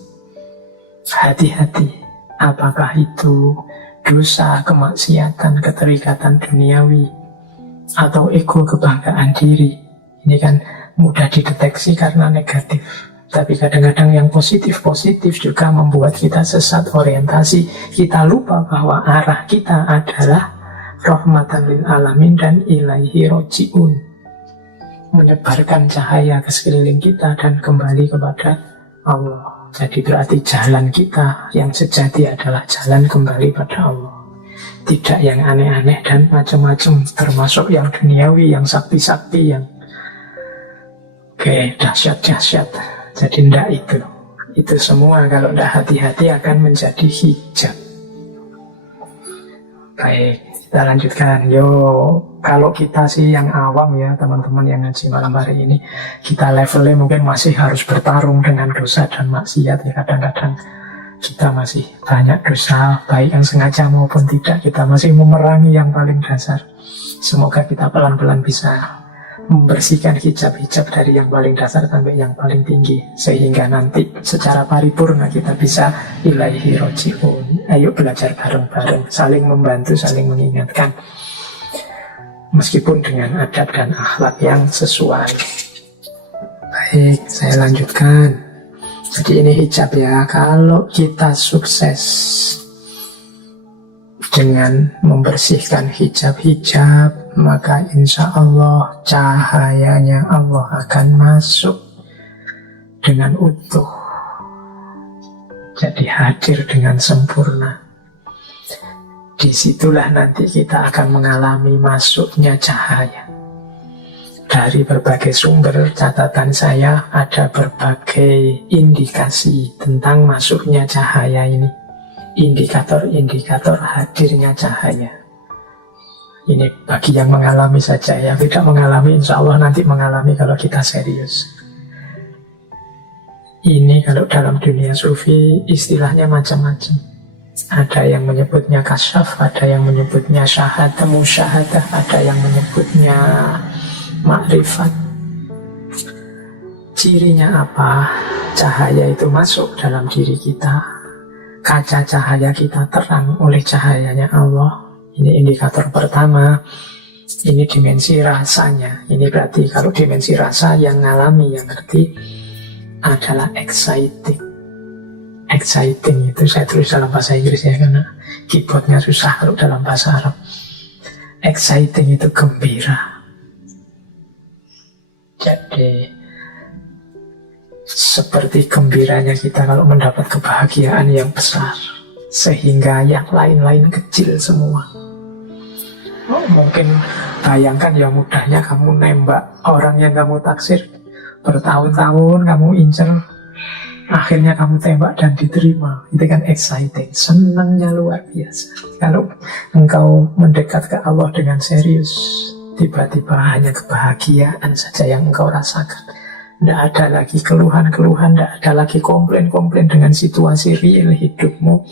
Hati-hati, apakah itu dosa, kemaksiatan, keterikatan duniawi, atau ego, kebanggaan diri. Ini kan mudah dideteksi karena negatif. Tapi kadang-kadang yang positif-positif juga membuat kita sesat orientasi. Kita lupa bahwa arah kita adalah rahmatan lil alamin dan ilaihi roji'un, menyebarkan cahaya ke sekeliling kita dan kembali kepada Allah. Jadi berarti jalan kita yang sejati adalah jalan kembali pada Allah, tidak yang aneh-aneh dan macam-macam, termasuk yang duniawi, yang sakti-sakti, yang dahsyat-dahsyat. Jadi tidak itu semua kalau tidak hati-hati akan menjadi hijab. Baik, kita lanjutkan. Kalau kita sih yang awam ya, teman-teman yang ngaji malam hari ini, kita levelnya mungkin masih harus bertarung dengan dosa dan maksiat ya. Kadang-kadang kita masih banyak dosa, baik yang sengaja maupun tidak. Kita masih memerangi yang paling dasar. Semoga kita pelan-pelan bisa membersihkan hijab-hijab dari yang paling dasar sampai yang paling tinggi, sehingga nanti secara paripurna kita bisa ilaihi roji'un. Ayo belajar bareng-bareng, saling membantu, saling mengingatkan, meskipun dengan adab dan akhlak yang sesuai. Baik, saya lanjutkan. Jadi ini hijab ya. Kalau kita sukses dengan membersihkan hijab-hijab, maka insya Allah cahayanya Allah akan masuk dengan utuh, jadi hadir dengan sempurna. Disitulah nanti kita akan mengalami masuknya cahaya. Dari berbagai sumber catatan saya ada berbagai indikasi tentang masuknya cahaya ini. Indikator-indikator hadirnya cahaya. Ini bagi yang mengalami saja, yang tidak mengalami insya Allah nanti mengalami kalau kita serius. Ini kalau dalam dunia sufi istilahnya macam-macam. Ada yang menyebutnya kasyaf, ada yang menyebutnya syahadah, musyahadah, ada yang menyebutnya makrifat. Cirinya apa? Cahaya itu masuk dalam diri kita. Kaca cahaya kita terang oleh cahayanya Allah. Ini indikator pertama. Ini dimensi rasanya. Ini berarti kalau dimensi rasa yang ngalami, yang ngerti, adalah exciting. Exciting itu saya tulis dalam bahasa Inggris ya, karena keyboardnya susah kalau dalam bahasa Arab. Exciting itu gembira. Jadi seperti gembiranya kita kalau mendapat kebahagiaan yang besar, sehingga yang lain-lain kecil semua. Mungkin bayangkan ya mudahnya kamu nembak orang yang kamu taksir bertahun-tahun, kamu incer, akhirnya kamu tembak dan diterima. Itu kan exciting, senangnya luar biasa. Kalau engkau mendekat ke Allah dengan serius, tiba-tiba hanya kebahagiaan saja yang engkau rasakan. Tidak ada lagi keluhan-keluhan, tidak ada lagi komplain-komplain dengan situasi real hidupmu.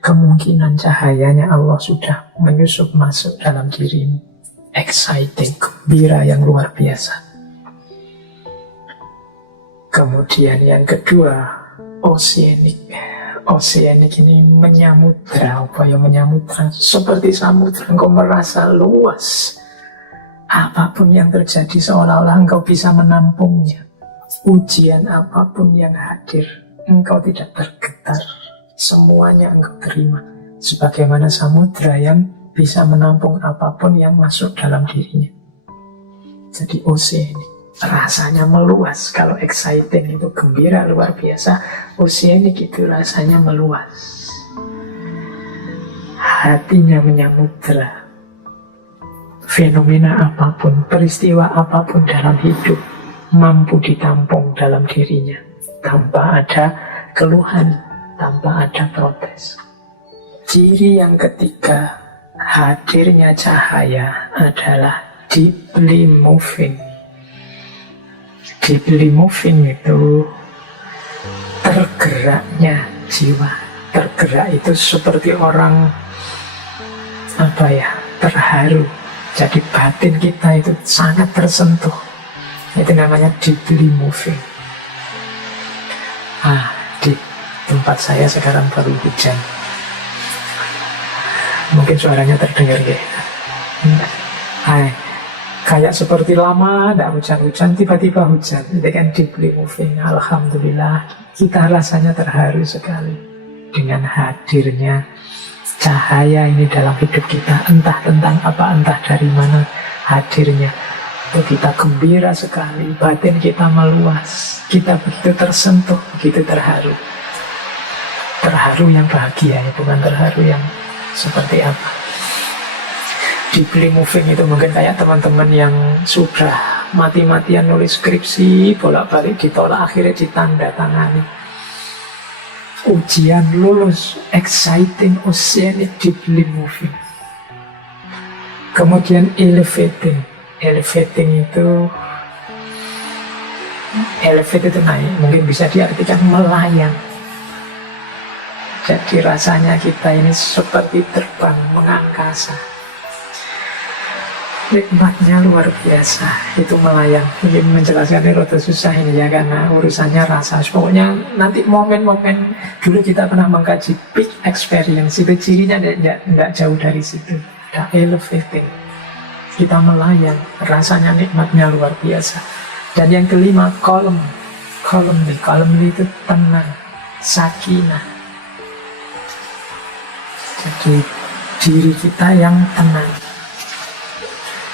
Kemungkinan cahayanya Allah sudah menyusup masuk dalam dirimu. Exciting, gembira yang luar biasa. Kemudian yang kedua, oceanic. Oceanic ini menyamudra, upaya menyamudra. Seperti samudra, engkau merasa luas. Apapun yang terjadi seolah-olah engkau bisa menampungnya. Ujian apapun yang hadir, engkau tidak tergetar. Semuanya engkau terima. Sebagaimana samudra yang bisa menampung apapun yang masuk dalam dirinya. Jadi oceanic, rasanya meluas. Kalau exciting itu gembira luar biasa, oceanic itu rasanya meluas. Hatinya menyamudra. Fenomena apapun, peristiwa apapun dalam hidup mampu ditampung dalam dirinya tanpa ada keluhan, tanpa ada protes. Ciri yang ketiga, hadirnya cahaya adalah deeply moving. Deeply moving itu tergeraknya jiwa. Tergerak itu seperti orang terharu. Jadi batin kita itu sangat tersentuh. Itu namanya deeply moving. Di tempat saya sekarang baru hujan. Mungkin suaranya terdengar ya. Kayak seperti lama tidak hujan-hujan, tiba-tiba hujan. Itu kan deeply moving. Alhamdulillah, kita rasanya terharu sekali dengan hadirnya cahaya ini dalam hidup kita. Entah tentang apa, entah dari mana hadirnya. Itu kita gembira sekali, batin kita meluas. Kita begitu tersentuh, begitu terharu. Terharu yang bahagia, ya, bukan terharu yang seperti apa. Deeply moving itu mungkin kayak teman-teman yang sudah mati-matian nulis skripsi, bolak-balik ditolak, akhirnya ditandatangani. Ujian lulus, exciting, oceanic, deeply moving. Kemudian elevating. Elevating itu elevate itu naik, mungkin bisa diartikan melayang. Jadi rasanya kita ini seperti terbang mengangkasa. Nikmatnya luar biasa, itu melayang. Mungkin menjelaskannya rada susah ini ya, karena urusannya rasa. Pokoknya nanti momen-momen dulu kita pernah mengkaji peak experience, itu cirinya tidak jauh dari situ. Ada elevating, kita melayang, rasanya nikmatnya luar biasa. Dan yang kelima, calm itu tenang, sakinah. Jadi diri kita yang tenang.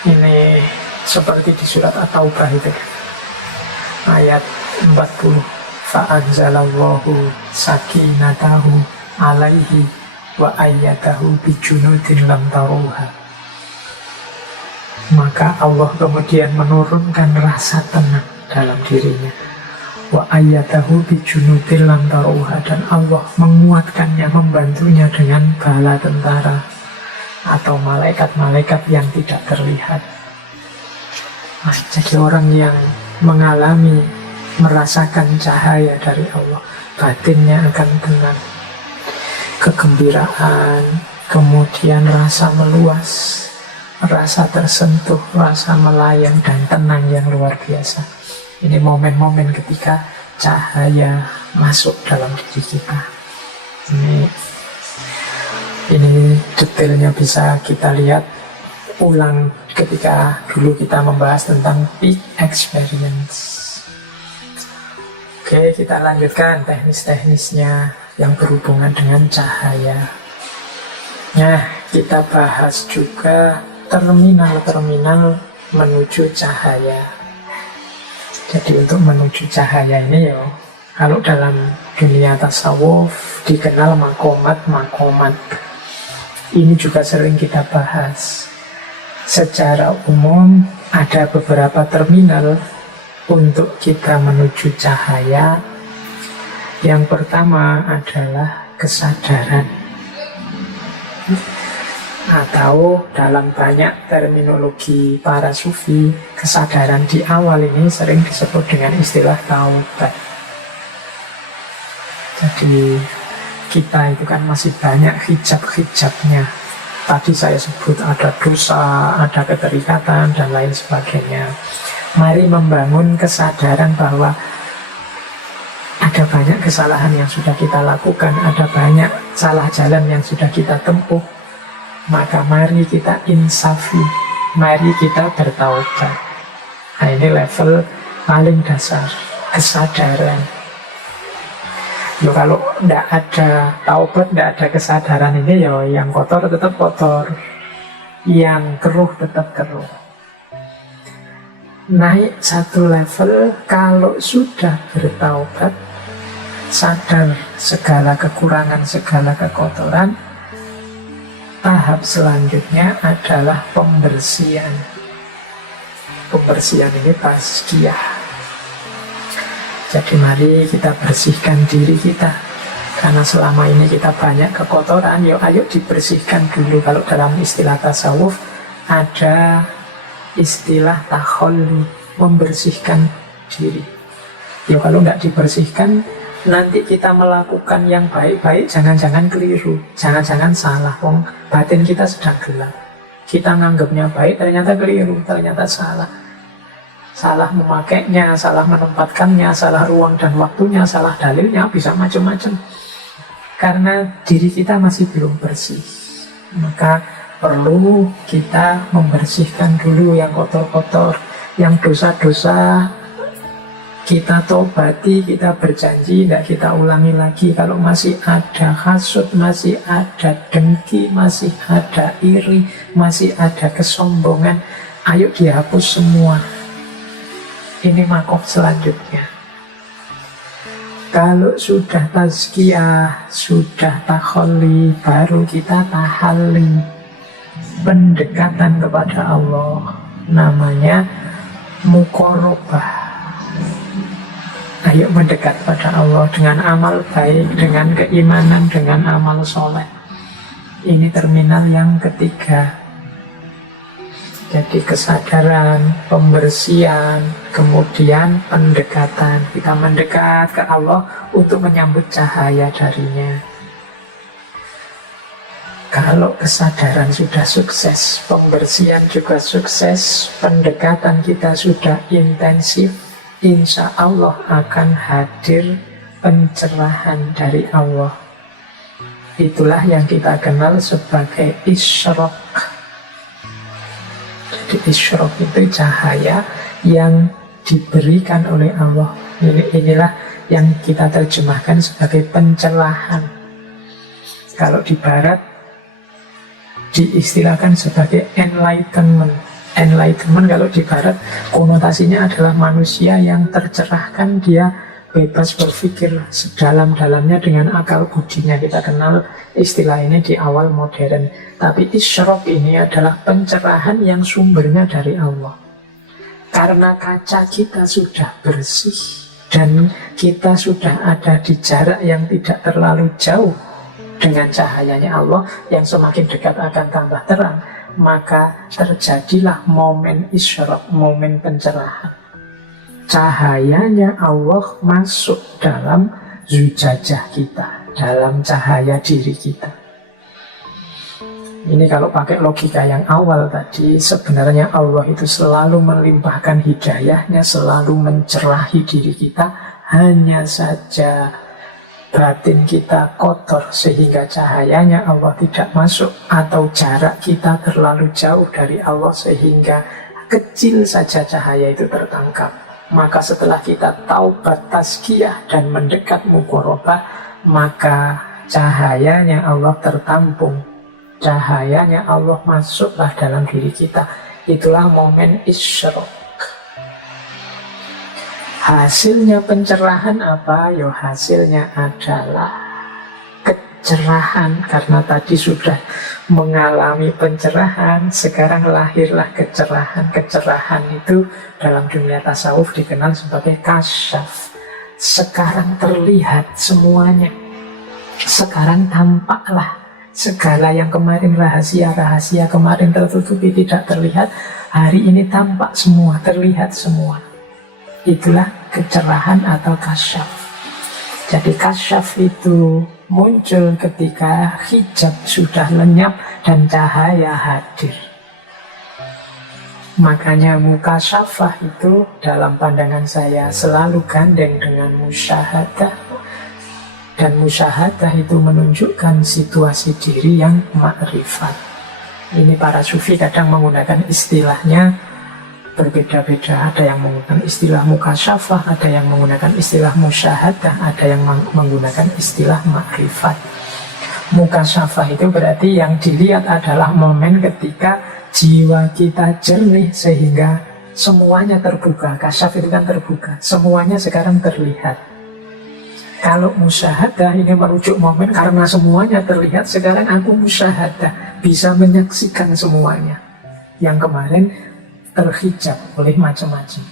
Ini seperti di surat At-Taubah itu kan, ayat 40. Fa'anzalallahu sakinatahu alaihi wa ayyadahu bijunudin lam taruha. Maka Allah kemudian menurunkan rasa tenang dalam dirinya. Wa ayyadahu bijunudin lam taruha, dan Allah menguatkannya, membantunya dengan bala tentara atau malaikat-malaikat yang tidak terlihat. Jadi orang yang mengalami, merasakan cahaya dari Allah, batinnya akan tenang, kegembiraan, kemudian rasa meluas, rasa tersentuh, rasa melayang, dan tenang yang luar biasa. Ini momen-momen ketika cahaya masuk dalam diri kita. Ini detailnya bisa kita lihat ulang ketika dulu kita membahas tentang peak experience. Oke, kita lanjutkan teknis-teknisnya yang berhubungan dengan cahaya. Nah, kita bahas juga terminal-terminal menuju cahaya. Jadi untuk menuju cahaya ini ya, kalau dalam dunia tasawuf dikenal makomat-makomat. Ini juga sering kita bahas. Secara umum ada beberapa terminal untuk kita menuju cahaya. Yang pertama adalah kesadaran. Atau dalam banyak terminologi para sufi, kesadaran di awal ini sering disebut dengan istilah taubat. Jadi kita itu kan masih banyak hijab-hijabnya. Tadi saya sebut ada dosa, ada keterikatan, dan lain sebagainya. Mari membangun kesadaran bahwa ada banyak kesalahan yang sudah kita lakukan, ada banyak salah jalan yang sudah kita tempuh. Maka mari kita insafi, mari kita bertaubat. Nah, ini level paling dasar, kesadaran. Yo, kalau tidak ada taubat, tidak ada kesadaran ini, yo yang kotor tetap kotor, yang keruh tetap keruh. Naik satu level, kalau sudah bertaubat, sadar segala kekurangan, segala kekotoran, tahap selanjutnya adalah pembersihan. Pembersihan ini tazkiyah. Jadi mari kita bersihkan diri kita. Karena selama ini kita banyak kekotoran, yuk ayo dibersihkan dulu. Kalau dalam istilah tasawuf ada istilah takholli, membersihkan diri. Yuk kalau nggak dibersihkan, nanti kita melakukan yang baik-baik, jangan-jangan keliru, jangan-jangan salah. Wong batin kita sedang gelap. Kita nganggapnya baik, ternyata keliru, ternyata salah. Salah memakainya, salah menempatkannya, salah ruang dan waktunya, salah dalilnya, bisa macam-macam. Karena diri kita masih belum bersih. Maka perlu kita membersihkan dulu yang kotor-kotor, yang dosa-dosa. Kita tobati, kita berjanji, tidak kita ulangi lagi. Kalau masih ada hasud, masih ada dengki, masih ada iri, masih ada kesombongan, ayo dihapus semua. Ini makom selanjutnya. Kalau sudah tazkiyah, sudah takholli, baru kita tahalli, pendekatan kepada Allah. Namanya muqarabah. Ayo mendekat pada Allah dengan amal baik, dengan keimanan, dengan amal soleh. Ini terminal yang ketiga. Jadi kesadaran, pembersihan, kemudian pendekatan. Kita mendekat ke Allah untuk menyambut cahaya darinya. Kalau kesadaran sudah sukses, pembersihan juga sukses, pendekatan kita sudah intensif, insya Allah akan hadir pencerahan dari Allah. Itulah yang kita kenal sebagai isyraq. Jadi isyraq itu cahaya yang diberikan oleh Allah. Inilah yang kita terjemahkan sebagai pencerahan. Kalau di barat diistilahkan sebagai enlightenment. Enlightenment kalau di barat konotasinya adalah manusia yang tercerahkan, dia bebas berpikir sedalam-dalamnya dengan akal budinya. Kita kenal istilah ini di awal modern. Tapi isyraq ini adalah pencerahan yang sumbernya dari Allah. Karena kaca kita sudah bersih dan kita sudah ada di jarak yang tidak terlalu jauh dengan cahayanya Allah yang semakin dekat akan tambah terang, maka terjadilah momen isyraq, momen pencerahan. Cahayanya Allah masuk dalam zujajah kita, dalam cahaya diri kita. Ini kalau pakai logika yang awal tadi, sebenarnya Allah itu selalu melimpahkan hidayahnya, selalu mencerahi diri kita. Hanya saja batin kita kotor sehingga cahayanya Allah tidak masuk, atau jarak kita terlalu jauh dari Allah sehingga kecil saja cahaya itu tertangkap. Maka setelah kita taubat, tazkiyah, dan mendekat muqarabah, maka cahayanya Allah tertampung, cahayanya Allah masuklah dalam diri kita. Itulah momen isyraq. Hasilnya pencerahan apa? Ya hasilnya adalah kecerahan. Karena tadi sudah mengalami pencerahan, sekarang lahirlah kecerahan. Kecerahan itu dalam dunia tasawuf dikenal sebagai kasyaf. Sekarang terlihat semuanya. Sekarang tampaklah segala yang kemarin rahasia-rahasia, kemarin tertutupi tidak terlihat, hari ini tampak semua, terlihat semua. Itulah kecerahan atau kasyaf. Jadi kasyaf itu muncul ketika hijab sudah lenyap dan cahaya hadir. Makanya mukasyafah itu dalam pandangan saya selalu gandeng dengan musyahadah. Dan musyahadah itu menunjukkan situasi diri yang ma'rifat. Ini para sufi kadang menggunakan istilahnya berbeda-beda. Ada yang menggunakan istilah mukasyafah, ada yang menggunakan istilah musyahadah, ada yang menggunakan istilah ma'rifat. Mukasyafah itu berarti yang dilihat adalah momen ketika jiwa kita jernih sehingga semuanya terbuka. Kasyaf itu kan terbuka, semuanya sekarang terlihat. Kalau musyahadah ini merujuk momen karena semuanya terlihat, sekarang aku musyahadah, bisa menyaksikan semuanya yang kemarin terhijab oleh macam-macam.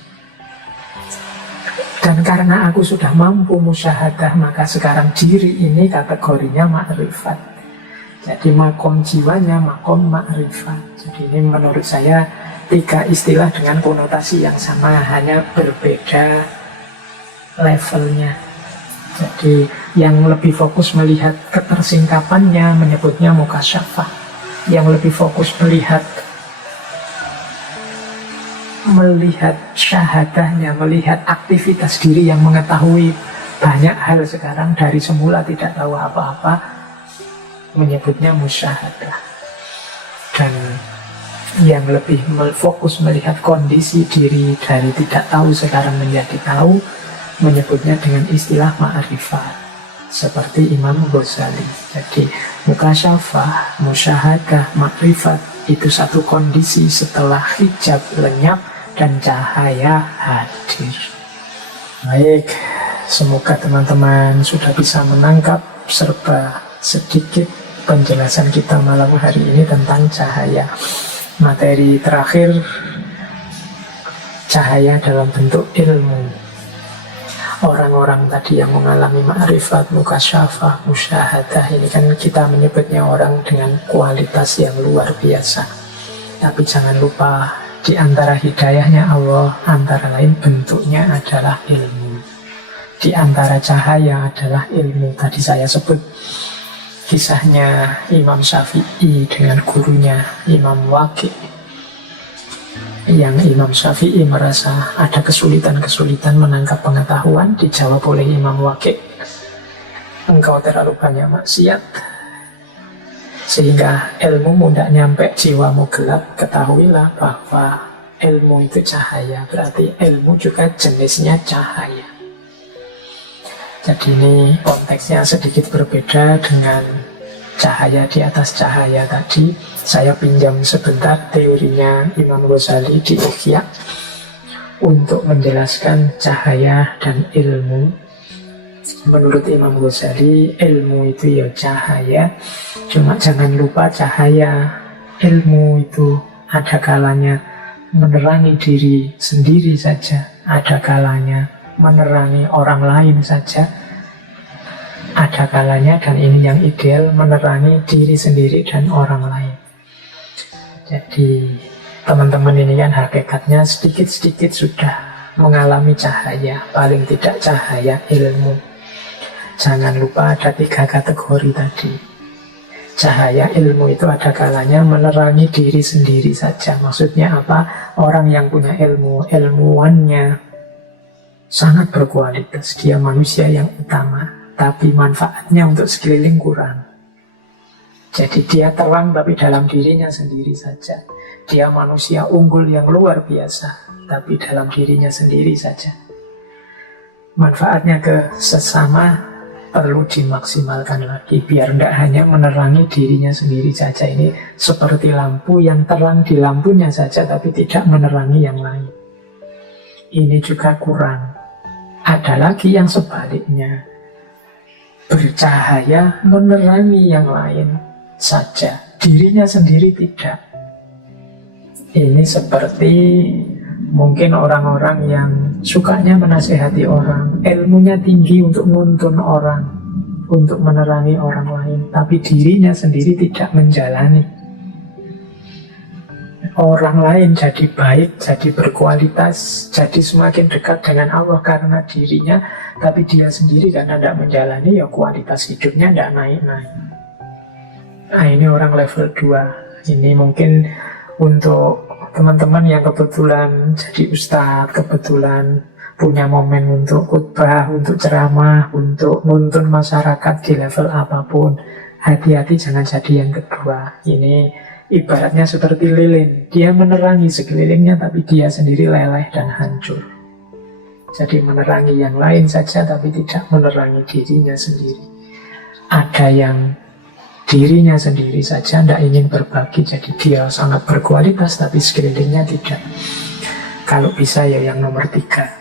Dan karena aku sudah mampu musyahadah, maka sekarang diri ini kategorinya ma'rifat. Jadi makom jiwanya makom ma'rifat. Jadi ini menurut saya 3 istilah dengan konotasi yang sama, hanya berbeda levelnya. Jadi yang lebih fokus melihat ketersingkapannya menyebutnya mukasyafah. Yang lebih fokus melihat syahadahnya, melihat aktivitas diri yang mengetahui banyak hal sekarang dari semula tidak tahu apa-apa, menyebutnya musyahadah. Dan yang lebih fokus melihat kondisi diri dari tidak tahu sekarang menjadi tahu, menyebutnya dengan istilah ma'rifat, seperti Imam Ghazali. Jadi mukasyafah, musyahadah, ma'rifat itu satu kondisi setelah hijab lenyap dan cahaya hadir. Baik, semoga teman-teman sudah bisa menangkap serba sedikit penjelasan kita malam hari ini tentang cahaya. Materi terakhir, cahaya dalam bentuk ilmu. Orang-orang tadi yang mengalami ma'rifat, mukasyafah, musyahadah, ini kan kita menyebutnya orang dengan kualitas yang luar biasa. Tapi jangan lupa, di antara hidayahnya Allah, antara lain bentuknya adalah ilmu. Di antara cahaya adalah ilmu. Tadi saya sebut kisahnya Imam Syafi'i dengan gurunya Imam Waqi'. Yang Imam Syafi'i merasa ada kesulitan-kesulitan menangkap pengetahuan, dijawab oleh Imam Waqi', engkau terlalu banyak maksiat sehingga ilmu tidak nyampe, jiwamu gelap. Ketahuilah bahwa ilmu itu cahaya, berarti ilmu juga jenisnya cahaya. Jadi ini konteksnya sedikit berbeda dengan cahaya di atas cahaya tadi. Saya pinjam sebentar teorinya Imam Ghazali di Ihya untuk menjelaskan cahaya dan ilmu. Menurut Imam Ghazali, ilmu itu ya cahaya, cuma jangan lupa cahaya ilmu itu ada kalanya menerangi diri sendiri saja, ada kalanya menerangi orang lain saja, ada kalanya, dan ini yang ideal, menerangi diri sendiri dan orang lain. Jadi teman-teman ini kan hakikatnya sedikit-sedikit sudah mengalami cahaya, paling tidak cahaya ilmu. Jangan lupa ada 3 kategori tadi. Cahaya ilmu itu ada kalanya menerangi diri sendiri saja. Maksudnya apa? Orang yang punya ilmu, ilmuwannya sangat berkualitas, dia manusia yang utama, tapi manfaatnya untuk sekeliling kurang. Jadi dia terang tapi dalam dirinya sendiri saja. Dia manusia unggul yang luar biasa, tapi dalam dirinya sendiri saja. Manfaatnya ke sesama perlu dimaksimalkan lagi, biar tidak hanya menerangi dirinya sendiri saja. Ini seperti lampu yang terang di lampunya saja, tapi tidak menerangi yang lain. Ini juga kurang. Ada lagi yang sebaliknya, bercahaya menerangi yang lain saja, dirinya sendiri tidak. Ini seperti mungkin orang-orang yang sukanya menasehati orang, ilmunya tinggi untuk menuntun orang, untuk menerangi orang lain, tapi dirinya sendiri tidak menjalani. Orang lain jadi baik, jadi berkualitas, jadi semakin dekat dengan Allah karena dirinya, tapi dia sendiri karena tidak menjalani, ya kualitas hidupnya tidak naik-naik. Nah, ini orang level 2. Ini mungkin untuk teman-teman yang kebetulan jadi ustadz, kebetulan punya momen untuk khutbah, untuk ceramah, untuk nuntun masyarakat di level apapun. Hati-hati jangan jadi yang kedua. Ini ibaratnya seperti lilin. Dia menerangi sekelilingnya tapi dia sendiri leleh dan hancur. Jadi menerangi yang lain saja tapi tidak menerangi dirinya sendiri. Ada yang dirinya sendiri saja tidak ingin berbagi, jadi dia sangat berkualitas tapi sekelilingnya tidak. Kalau bisa ya yang nomor 3.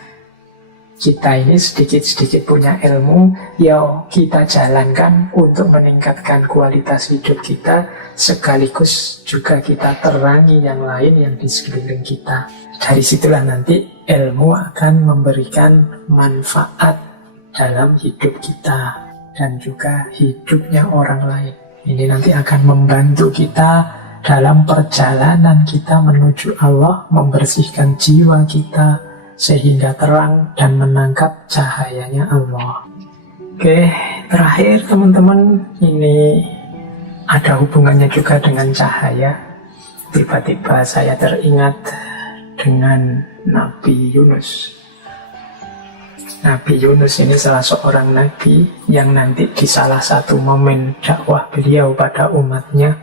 Kita ini sedikit-sedikit punya ilmu, ya kita jalankan untuk meningkatkan kualitas hidup kita, sekaligus juga kita terangi yang lain yang di sekeliling kita. Dari situlah nanti ilmu akan memberikan manfaat dalam hidup kita dan juga hidupnya orang lain. Ini nanti akan membantu kita dalam perjalanan kita menuju Allah, membersihkan jiwa kita sehingga terang dan menangkap cahayanya Allah. Oke, terakhir teman-teman, ini ada hubungannya juga dengan cahaya. Tiba-tiba saya teringat dengan Nabi Yunus. Nabi Yunus ini salah seorang nabi yang nanti di salah satu momen dakwah beliau pada umatnya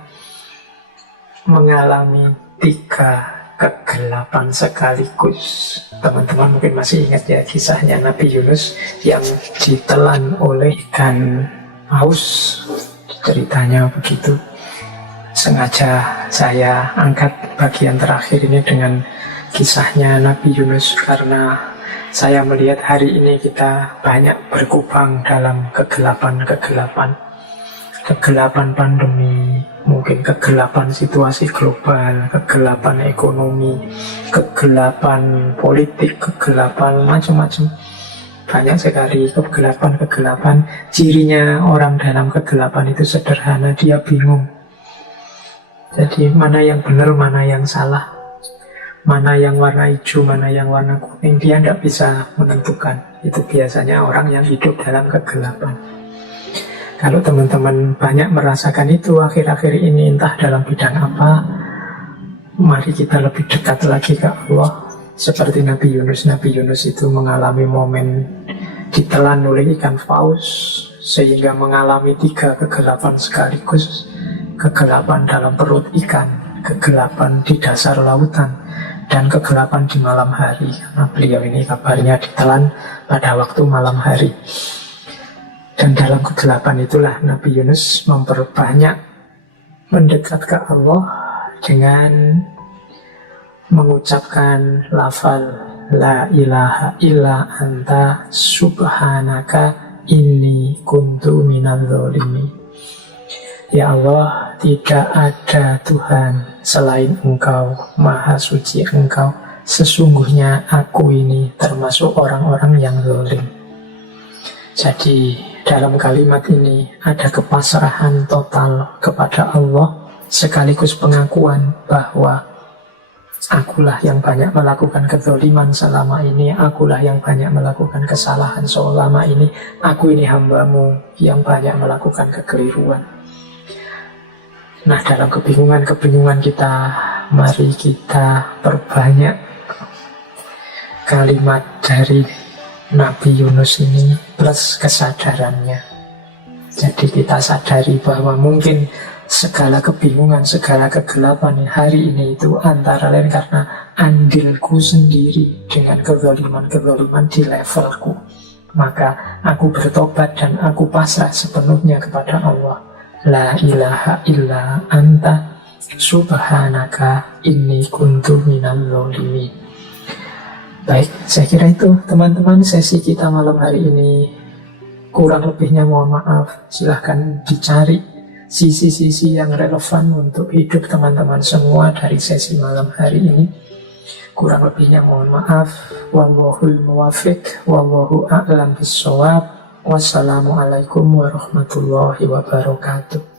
mengalami 3 kegelapan sekaligus. Teman-teman mungkin masih ingat ya kisahnya Nabi Yunus yang ditelan oleh ikan paus. Ceritanya begitu. Sengaja saya angkat bagian terakhir ini dengan kisahnya Nabi Yunus karena saya melihat hari ini kita banyak berkubang dalam kegelapan-kegelapan. Kegelapan pandemi, mungkin kegelapan situasi global, kegelapan ekonomi, kegelapan politik, kegelapan macam-macam. Banyak sekali kegelapan-kegelapan. Cirinya orang dalam kegelapan itu sederhana, dia bingung. Jadi mana yang benar, mana yang salah, mana yang warna hijau, mana yang warna kuning, dia tidak bisa menentukan. Itu biasanya orang yang hidup dalam kegelapan. Kalau teman-teman banyak merasakan itu akhir-akhir ini, entah dalam bidang apa, mari kita lebih dekat lagi ke Allah. Seperti Nabi Yunus. Nabi Yunus itu mengalami momen ditelan oleh ikan paus, sehingga mengalami 3 kegelapan sekaligus. Kegelapan dalam perut ikan, kegelapan di dasar lautan, dan kegelapan di malam hari. Karena beliau ini kabarnya ditelan pada waktu malam hari. Dan dalam kegelapan itulah Nabi Yunus memperbanyak mendekat ke Allah dengan mengucapkan lafal la ilaha illa anta subhanaka inni kuntu minadz zalimin. Ya Allah, tidak ada Tuhan selain Engkau, Maha Suci Engkau. Sesungguhnya aku ini termasuk orang-orang yang zalim. Jadi dalam kalimat ini ada kepasrahan total kepada Allah, sekaligus pengakuan bahwa akulah yang banyak melakukan kezaliman selama ini, akulah yang banyak melakukan kesalahan selama ini, aku ini hambamu yang banyak melakukan kekeliruan. Nah, dalam kebingungan-kebingungan kita, mari kita perbanyak kalimat dari Nabi Yunus ini plus kesadarannya. Jadi kita sadari bahwa mungkin segala kebingungan, segala kegelapan hari ini itu antara lain karena andilku sendiri dengan kezaliman-kezaliman di levelku. Maka aku bertobat dan aku pasrah sepenuhnya kepada Allah. La ilaha illa anta subhanaka inni kuntu minal zalimin. Baik, saya kira itu teman-teman sesi kita malam hari ini. Kurang lebihnya mohon maaf. Silahkan dicari sisi-sisi yang relevan untuk hidup teman-teman semua dari sesi malam hari ini. Kurang lebihnya mohon maaf. Wallahul muwafiq, wallahu a'lam bissawab. Wassalamualaikum warahmatullahi wabarakatuh.